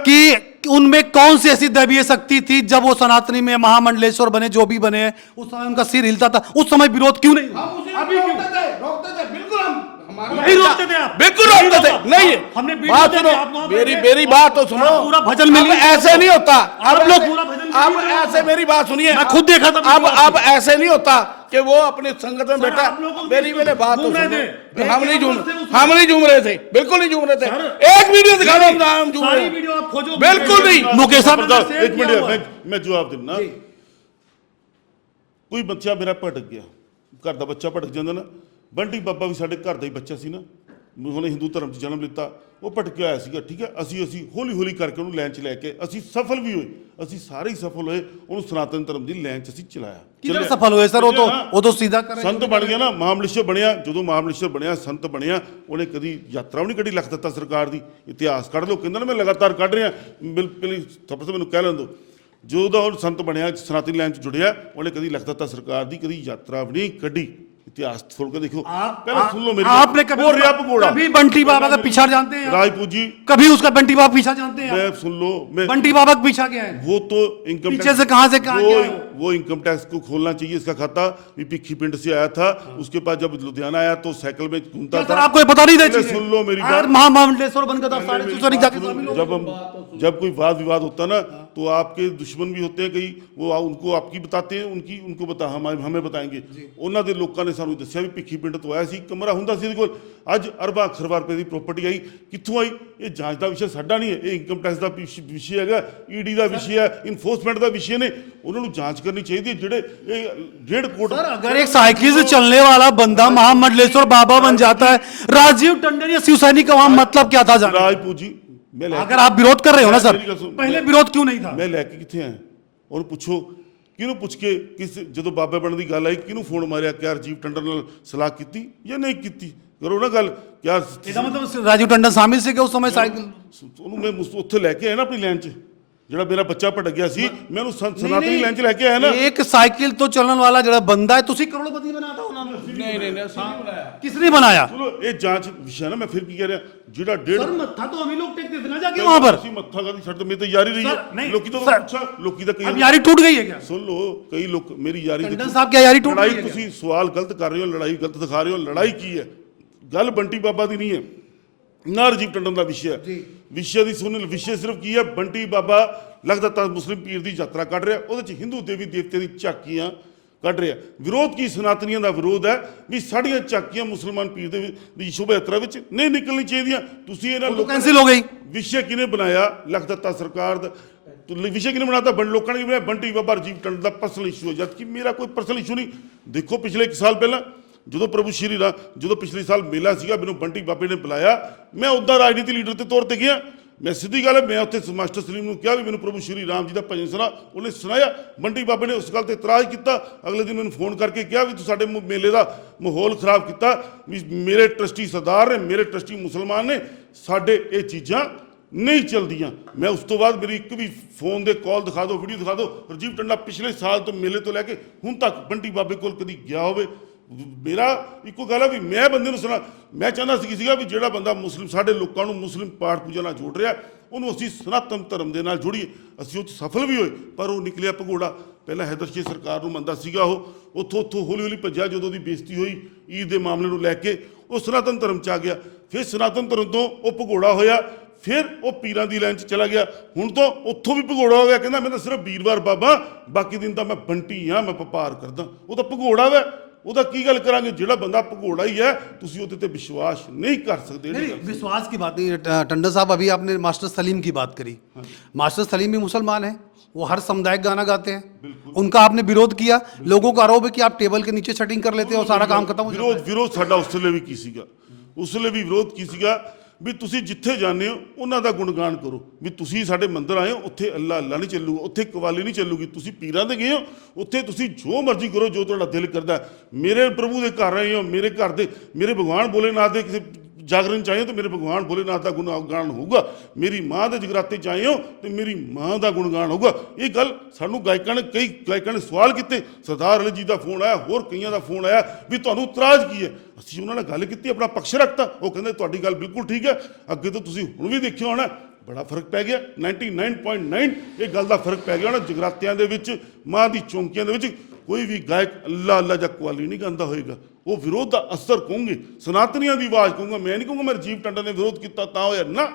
कि उनमें कौन सी ऐसी दैवीय शक्ति थी जब वो सनातनी में महामंडलेश्वर बने जो भी बने उस समय उनका सिर हिलता था। उस समय विरोध क्यों नहीं? अभी रोकते थे रोकते थे बिल्कुल हम नहीं रोकते थे आप। बिल्कुल रोकते थे। नहीं हमने बात सुनो मेरी मेरी बात तो सुनो। पूरा भजन में ऐसे नहीं होता। आप लोग पूरा भजन अब लिए ऐसे मेरी बात सुनिए मैं खुद देखा था अब वीडियो अब ऐसे नहीं होता कि वो अपने संगत में बैठा आप लोगों मेरी की मेरे बात तो झूम रहे सुनो थे। हम नहीं एक झूम नंबर से उसमें- हम नहीं झूम रहे थे बिल्कुल नहीं झूम रहे थे सर, एक वीडियो दिखा दो हम हम झूम सारी रहे हैं। वीडियो आप खोजो बिल्कुल नहीं। मुकेश साहब ने प्रताप, शेयर एक किया मिनट हुआ है। मैं मैं जवाब देना ਕੋਈ ਬੱਚਾ ਮੇਰਾ ਭਟਕ ਗਿਆ ਘਰ ਦਾ ਬੱਚਾ ਭਟਕ ਜਾਂਦਾ ਨਾ ਬੰਟੀ ਬਾਬਾ ਵੀ ਸਾਡੇ ਘਰ ਦਾ ਹੀ ਬੱਚਾ ਸੀ ਨਾ ਉਹਨੇ ਹਿੰਦੂ ਧਰਮ 'ਚ ਜਨਮ ਲਿੱਤਾ ਉਹ ਭਟਕਿਆ ਹੋਇਆ ਸੀਗਾ ਠੀਕ ਹੈ? ਅਸੀਂ ਅਸੀਂ ਹੌਲੀ ਹੌਲੀ ਕਰਕੇ ਉਹਨੂੰ ਲਾਈਨ 'ਚ ਲੈ ਕੇ ਅਸੀਂ ਸਫਲ ਵੀ ਹੋਏ ਅਸੀਂ ਸਾਰੇ ਹੀ ਸਫਲ ਹੋਏ ਉਹਨੂੰ ਸਨਾਤਨ ਧਰਮ ਦੀ ਲਾਈਨ 'ਚ ਅਸੀਂ ਚਲਾਇਆ। ਚੱਲਿਆ। ਸਫਲ ਹੋਏ ਸਰ? ਉਹ ਤੋਂ। ਉਹ ਸਿੱਧਾ ਕਰ ਸੰਤ ਬਣ ਗਿਆ ਨਾ ਮਹਾਮਲਿਸ਼ਰ ਬਣਿਆ ਜਦੋਂ ਮਹਾਮਲਿਸ਼ਰ ਬਣਿਆ ਸੰਤ ਬਣਿਆ ਉਹਨੇ ਕਦੀ ਯਾਤਰਾ ਵੀ ਨਹੀਂ ਕੱਢੀ ਲੱਖ ਦਿੱਤਾ ਸਰਕਾਰ ਦੀ। ਇਤਿਹਾਸ ਕੱਢ ਲਓ ਕਹਿੰਦਾ ਨਾ ਮੈਂ ਲਗਾਤਾਰ ਕੱਢ ਰਿਹਾ ਬਿਲਕੁਲ ਸਭ ਤੋਂ ਮੈਨੂੰ ਕਹਿ ਲੈਣ ਦਿਓ। ਜਦੋਂ ਉਹ ਸੰਤ ਬਣਿਆ ਸਨਾਤਨੀ ਲਾਈਨ ਚ ਜੁੜਿਆ ਉਹਨੇ ਕਦੀ ਲੱਖ ਦਿੱਤਾ ਸਰਕਾਰ ਦੀ ਕਦੀ ਯਾਤਰਾ ਵੀ ਨਹੀਂ ਕੱਢੀ। इतिहास छोड़कर देखो। पहले सुन लो मेरी आपने कभी कभी बंटी बाबा का पीछा जानते हैं राजपूत जी। कभी उसका बंटी बाबा पीछा जानते हैं मैं सुन लो मैं बंटी बाबा का पीछा क्या है? वो तो इनकम पीछे से कहाँ से कहाँ वो, वो इनकम टैक्स को खोलना चाहिए इसका खाता पिखी पिंड से आया था। हाँ। उसके पास जब लुधियाना आया तो साइकिल में घूमता था। आपको ये पता नहीं था सुन लो मेरी बात। महामंडलेश्वर बनकर तो जब हम जब कोई वाद विवाद होता ना तो आपके दुश्मन भी होते हैं कई वो आ- उनको आपकी बताते हैं उनकी उनको बता हम हमें बताएंगे ਉਹਨਾਂ ਦੇ ਲੋਕਾਂ ਨੇ ਸਾਨੂੰ ਦੱਸਿਆ ਵੀ ਭਿੱਖੀ ਪਿੰਡ ਤੋਂ ਆਇਆ ਸੀ ਕਮਰਾ ਹੁੰਦਾ ਸੀ ਇਹਦੇ ਕੋਲ ਅੱਜ ਅਰਬਾਂ ਖਰਬਾਂ ਰੁਪਏ ਦੀ ਪ੍ਰਾਪਰਟੀ ਆਈ ਕਿੱਥੋਂ ਆਈ ਇਹ ਜਾਂਚ ਦਾ ਵਿਸ਼ਾ ਸਾਡਾ ਨਹੀਂ ਹੈ ਇਹ ਇਨਕਮ ਟੈਕਸ ਦਾ ਵਿਸ਼- ਵਿਸ਼ੇ ਹੈਗਾ ਈਡੀ ਦਾ ਵਿਸ਼ੇ ਹੈ ਇਨਫੋਰਸਮੈਂਟ ਦਾ ਵਿਸ਼ੇ ਨੇ ਉਹਨਾਂ ਨੂੰ ਜਾਂਚ ਕਰਨੀ ਚਾਹੀਦੀ ਹੈ ਜਿਹੜੇ ਇਹ ਡੇਢ ਕੋਟ सर अगर एक साइकिल से चलने वाला बंदा महामंडलेश्वर बाबा बन जाता है राजीव टंडन या शिवसैनिक का वहां मतलब क्या था जाने ਰਾਜਪੂਤ ਜੀ ਮੈਂ ਲੈ अगर आप विरोध कर रहे हो ना सर मेरी गल सुन- पहले विरोध क्यों नहीं था ਮੈਂ ਲੈ ਕੇ ਕਿੱਥੇ ਆਇਆ ਉਹਨੂੰ ਪੁੱਛੋ ਕਿਹਨੂੰ ਪੁੱਛ ਕੇ ਕਿਸ ਜਦੋਂ ਬਾਬੇ ਬਣਨ ਦੀ ਗੱਲ ਆਈ ਕਿਹਨੂੰ ਫੋਨ ਮਾਰਿਆ ਕਿ ਰਾਜੀਵ ਟੰਡਨ ਨਾਲ ਸਲਾਹ ਕੀਤੀ ਜਾਂ ਨਹੀਂ ਕੀਤੀ ਕਰੋ ਨਾ ਗੱਲ ਕਿਆ इसका मतलब राजीव टंडन शामिल से क्या उस समय साइकिल ਉਹਨੂੰ ਮੈਂ ਮੁਸ- ਉੱਥੇ ਲੈ ਕੇ ਆਇਆ ਨਾ ਆਪਣੀ ਲਾਈਨ 'ਚ ਜਿਹੜਾ ਮੇਰਾ ਬੱਚਾ ਭਟਕ ਗਿਆ ਸੀ ਮੈਂ ਉਹਨੂੰ ਸਨ- ਸਨਾਤਨੀ ਲਾਈਨ 'ਚ ਲੈ ਕੇ ਆਇਆ ਨਾ एक साइकिल तो चलन वाला ਜਿਹੜਾ ਬੰਦਾ ਹੈ ਤੁਸੀਂ ਕਰੋੜਪਤੀ ਬਣਾਤਾ ਉਹਨਾਂ ਨੂੰ ਨਹੀਂ ਨਹੀਂ ਨਹੀਂ ਅਸੀਂ ਨਹੀਂ ਬਣਾਇਆ किसने बनाया ਚਲੋ ਇਹ ਜਾਂਚ ਵਿਸ਼ਾ ਨਾ ਮੈਂ ਫਿਰ ਕੀ ਕਹਿ ਰਿਹਾ ਜਿਹੜਾ ਡੇਢ सर मत्था तो हम ही लोग टेकते थे ना जाके वहां पर ਅਸੀਂ ਮੱਥਾ ਗਾਦੀ ਛੱਡ ਤੇ ਮੇਰੀ ਤਾਂ ਯਾਰੀ ਰਹੀ ਸਰ, ਹੈ ਨਹੀਂ, ਲੋਕੀ ਤਾਂ ਸਰ। ਪੁੱਛਾ ਲੋਕੀ ਤਾਂ अब ਕਈ यारी टूट गई है क्या ਸੁਣ ਲਓ ਕਈ ਲੋਕ ਮੇਰੀ ਯਾਰੀ टंडन ਦੇਖੋ। साहब क्या यारी टूट ਲੜਾਈ गई है क्या? ਤੁਸੀਂ ਸਵਾਲ ਗਲਤ ਕਰ ਰਹੇ ਹੋ ਲੜਾਈ ਗਲਤ ਦਿਖਾ ਰਹੇ ਹੋ ਲੜਾਈ ਕੀ ਹੈ ਗੱਲ ਬੰਟੀ ਬਾਬਾ ਦੀ ਨਹੀਂ ਹੈ ਨਾ ਰਜੀਵ ਟੰਡਨ ਦਾ ਵਿਸ਼ਾ ਹੈ ਵਿਸ਼ੇ ਦੀ ਸੁਣ ਵਿਸ਼ੇ ਸਿਰਫ ਕੀ ਹੈ ਬੰਟੀ ਬਾਬਾ ਲੱਗਦਾ ਤਾਂ ਮੁਸਲਿਮ ਪੀਰ ਦੀ ਯਾਤਰਾ ਕੱਢ ਰਿਹਾ ਉਹਦੇ ਚ ਹਿੰਦੂ ਦੇਵੀ ਦੇਵਤੇ ਦੀ ਝਾਕੀਆਂ ਕੱਢ ਰਿਹਾ। ਵਿਰੋਧ ਕੀ ਸਨਾਤਨੀਆਂ ਦਾ ਵਿਰੋਧ ਹੈ ਵੀ ਸਾਡੀਆਂ ਚੱਕੀਆਂ ਮੁਸਲਮਾਨ ਪੀਰ ਦੇ ਦੀ ਸ਼ੁਭ ਯਾਤਰਾ ਵਿੱਚ ਨਹੀਂ ਨਿਕਲਣੀ ਚਾਹੀਦੀਆਂ। ਤੁਸੀਂ ਇਹਨਾਂ ਲੋਕ ਕੈਨਸਲ ਹੋ ਗਈ। ਵਿਸ਼ੇ ਕਿਨੇ ਬਣਾਇਆ? ਲਖ ਦਿੱਤਾ ਸਰਕਾਰ ਦਾ। ਵਿਸ਼ੇ ਕਿਨੇ ਬਣਾਤਾ? ਬਣ ਲੋਕਾਂ ਨੇ ਬਣਾਇਆ ਬੰਟੀ ਬਾਬਾ ਰਜੀਵ ਟੰਡ ਦਾ ਪਰਸਨਲ ਇਸ਼ੂ ਹੈ। ਜਦਕਿ ਮੇਰਾ ਕੋਈ ਪਰਸਨਲ ਇਸ਼ੂ ਨਹੀਂ। ਦੇਖੋ ਪਿਛਲੇ ਇੱਕ ਸਾਲ ਪਹਿਲਾਂ ਜਦੋਂ ਪ੍ਰਭੂ ਸ਼੍ਰੀ ਰਾਮ ਜਦੋਂ ਪਿਛਲੇ ਸਾਲ ਮੇਲਾ ਸੀਗਾ ਮੈਨੂੰ ਬੰਟੀ ਬਾਬੇ ਨੇ ਬੁਲਾਇਆ। ਮੈਂ ਉਦਾਂ ਰਾਜਨੀਤੀ ਲੀਡਰ ਦੇ ਤੌਰ ਤੇ ਗਿਆ। ਮੈਂ ਸਿੱਧੀ ਗੱਲ ਹੈ ਮੈਂ ਉੱਥੇ ਮਾਸਟਰ ਸਲੀਮ ਨੂੰ ਕਿਹਾ ਵੀ ਮੈਨੂੰ ਪ੍ਰਭੂ ਸ਼੍ਰੀ ਰਾਮ ਜੀ ਦਾ ਭਜਨ ਸੁਣਾ, ਉਹਨੇ ਸੁਣਾਇਆ। ਬੰਟੀ ਬਾਬੇ ਨੇ ਉਸ ਗੱਲ ਤੇ ਇਤਰਾਜ਼ ਕੀਤਾ। ਅਗਲੇ ਦਿਨ ਮੈਨੂੰ ਫੋਨ ਕਰਕੇ ਕਿਹਾ ਵੀ ਤੂੰ ਸਾਡੇ ਮੇਲੇ ਦਾ ਮਾਹੌਲ ਖਰਾਬ ਕੀਤਾ, ਵੀ ਮੇਰੇ ਟਰਸਟੀ ਸਰਦਾਰ ਨੇ, ਮੇਰੇ ਟਰਸਟੀ ਮੁਸਲਮਾਨ ਨੇ, ਸਾਡੇ ਇਹ ਚੀਜ਼ਾਂ ਨਹੀਂ ਚਲਦੀਆਂ। ਮੈਂ ਉਸ ਤੋਂ ਬਾਅਦ ਮੇਰੀ ਇੱਕ ਵੀ ਫੋਨ ਦੇ ਕਾਲ ਦਿਖਾ ਦਿਓ ਵੀਡੀਓ ਦਿਖਾ ਦਿਓ। ਰਜੀਵ ਟੰਡਾ ਪਿਛਲੇ ਸਾਲ ਤੋਂ ਮੇਲੇ ਤੋਂ ਲੈ ਕੇ ਹੁਣ ਤੱਕ ਬੰਟੀ ਬਾਬੇ ਕੋਲ ਕਦੀ ਗਿਆ ਹੋਵੇ। ਮੇਰਾ ਇੱਕੋ ਗੱਲ ਹੈ ਵੀ ਮੈਂ ਬੰਦੇ ਨੂੰ ਸੁਣਾ ਮੈਂ ਚਾਹੁੰਦਾ ਸੀ ਸੀਗਾ ਵੀ ਜਿਹੜਾ ਬੰਦਾ ਮੁਸਲਿਮ ਸਾਡੇ ਲੋਕਾਂ ਨੂੰ ਮੁਸਲਿਮ ਪਾਠ ਪੂਜਾ ਨਾਲ ਜੋੜ ਰਿਹਾ, ਉਹਨੂੰ ਅਸੀਂ ਸਨਾਤਨ ਧਰਮ ਦੇ ਨਾਲ ਜੋੜੀਏ। ਅਸੀਂ ਉਹ 'ਚ ਸਫਲ ਵੀ ਹੋਏ, ਪਰ ਉਹ ਨਿਕਲਿਆ ਭਗੋੜਾ। ਪਹਿਲਾਂ ਹੈਦਰ ਸਰਕਾਰ ਨੂੰ ਮੰਨਦਾ ਸੀਗਾ ਉਹ। ਉੱਥੋਂ ਉੱਥੋਂ ਹੌਲੀ ਹੌਲੀ ਭੱਜਿਆ, ਜਦੋਂ ਦੀ ਬੇਇੱਜ਼ਤੀ ਹੋਈ, ਈਦ ਦੇ ਮਾਮਲੇ ਨੂੰ ਲੈ ਕੇ ਉਹ ਸਨਾਤਨ ਧਰਮ ਚ ਆ ਗਿਆ। ਫਿਰ ਸਨਾਤਨ ਧਰਮ ਤੋਂ ਉਹ ਭਗੋੜਾ ਹੋਇਆ, ਫਿਰ ਉਹ ਪੀਰਾਂ ਦੀ ਲਾਈਨ 'ਚ ਚਲਾ ਗਿਆ। ਹੁਣ ਤੋਂ ਉੱਥੋਂ ਵੀ ਭਗੋੜਾ ਹੋ ਗਿਆ। ਕਹਿੰਦਾ, ਮੈਂ ਤਾਂ ਸਿਰਫ ਵੀਰਵਾਰ ਬਾਬਾ, ਬਾਕੀ ਦਿਨ ਤਾਂ ਮੈਂ ਬੰਟੀ ਆ ਮੈਂ ਵਪਾਰ ਕਰਦਾ। ਉਹ ਤਾਂ ਭਗੋੜਾ ਵਾ। ਉਹਦਾ ਕੀ ਗੱਲ ਕਰਾਂਗੇ ਜਿਹੜਾ ਬੰਦਾ ਭਗੋੜਾ ਹੀ ਹੈ ਤੁਸੀਂ ਉਹਦੇ ਤੇ ਵਿਸ਼ਵਾਸ ਨਹੀਂ ਕਰ ਸਕਦੇ नहीं ਜਿਹੜੀ नहीं, ਗੱਲ। विश्वास की बात नहीं ट- टंडन साहब अभी आपने मास्टर सलीम की बात करी मास्टर सलीम भी मुसलमान है वो हर समुदाय का गाना गाते हैं उनका आपने विरोध किया लोगों का आरोप है कि आप टेबल के नीचे सेटिंग कर लेते हो सारा काम खत्म हो जाता ਵਿਰੋਧ ਵਿਰੋਧ ਸਾਡਾ ਉਸ ਵੇਲੇ ਵੀ ਕੀ ਸੀਗਾ ਉਸ ਵੇਲੇ ਵੀ ਵਿਰੋਧ ਕੀ ਸੀਗਾ ਵੀ ਤੁਸੀਂ ਜਿੱਥੇ ਜਾਂਦੇ ਹੋ, ਉਹਨਾਂ ਦਾ ਗੁਣਗਾਨ ਕਰੋ। ਵੀ ਤੁਸੀਂ ਸਾਡੇ ਮੰਦਿਰ ਆਏ ਹੋ, ਉੱਥੇ ਅੱਲਾ ਅੱਲਾ ਨਹੀਂ ਚੱਲੂਗਾ, ਉੱਥੇ ਕਵਾਲੀ ਨਹੀਂ ਚੱਲੂਗੀ। ਤੁਸੀਂ ਪੀਰਾਂ ਦੇ ਗਏ ਹੋ, ਉੱਥੇ ਤੁਸੀਂ ਜੋ ਮਰਜ਼ੀ ਕਰੋ, ਜੋ ਤੁਹਾਡਾ ਦਿਲ ਕਰਦਾ। ਮੇਰੇ ਪ੍ਰਭੂ ਦੇ ਘਰ ਆਏ ਹੋ, ਮੇਰੇ ਘਰ ਦੇ, ਮੇਰੇ ਭਗਵਾਨ ਬੋਲੇ ਭੋਲੇਨਾਥ ਦੇ ਕਿਸੇ ਜਾਗਰਣ ਚ ਆਏ ਹੋ ਤੇ ਮੇਰੇ ਭਗਵਾਨ ਭੋਲੇਨਾਥ ਦਾ ਗੁਣਗਾਨ ਹੋਊਗਾ। ਮੇਰੀ ਮਾਂ ਦੇ ਜਗਰਾਤੇ ਚ ਆਏ ਹੋ ਤੇ ਮੇਰੀ ਮਾਂ ਦਾ ਗੁਣਗਾਨ ਹੋਊਗਾ। ਇਹ ਗੱਲ ਸਾਨੂੰ ਗਾਇਕਾਂ ਨੇ ਕਈ ਗਾਇਕਾਂ ਨੇ ਸਵਾਲ ਕੀਤੇ। ਸਰਦਾਰ ਅਲੀ ਜੀ ਦਾ ਫੋਨ ਆਇਆ, ਹੋਰ ਕਈਆਂ ਦਾ ਫੋਨ ਆਇਆ ਵੀ ਤੁਹਾਨੂੰ ਉਤਰਾਜ ਕੀ ਹੈ? ਅਸੀਂ ਉਹਨਾਂ ਨਾਲ ਗੱਲ ਕੀਤੀ, ਆਪਣਾ ਪੱਖ ਰੱਖਤਾ। ਉਹ ਕਹਿੰਦੇ, ਤੁਹਾਡੀ ਗੱਲ ਬਿਲਕੁਲ ਠੀਕ ਹੈ। ਅੱਗੇ ਤੋਂ ਤੁਸੀਂ ਹੁਣ ਵੀ ਦੇਖਿਆ ਹੋਣਾ ਬੜਾ ਫ਼ਰਕ ਪੈ ਗਿਆ। 99.9 ਇਹ ਗੱਲ ਦਾ ਫ਼ਰਕ ਪੈ ਗਿਆ ਹੋਣਾ ਜਗਰਾਤਿਆਂ ਦੇ ਵਿੱਚ, ਮਾਂ ਦੀ ਚੌਂਕੀਆਂ ਦੇ ਵਿੱਚ ਕੋਈ ਵੀ ਗਾਇਕ ਅੱਲਾ ਅੱਲਾ ਜਾਂ ਕੁਆਲੀ ਨਹੀਂ ਗਾਉਂਦਾ ਹੋਏਗਾ। ਉਹ ਵਿਰੋਧ ਦਾ ਅਸਰ ਕਹੂੰਗੇ, ਸਨਾਤਨੀਆਂ ਦੀ ਆਵਾਜ਼ ਕਹੂੰਗਾ, ਮੈਂ ਨਹੀਂ ਕਹੂੰਗਾ ਮੈਂ ਰਜੀਵ ਟੰਡਨ ਨੇ ਵਿਰੋਧ ਕੀਤਾ, ਤਾਂ ਹੋਇਆ ਨਾ।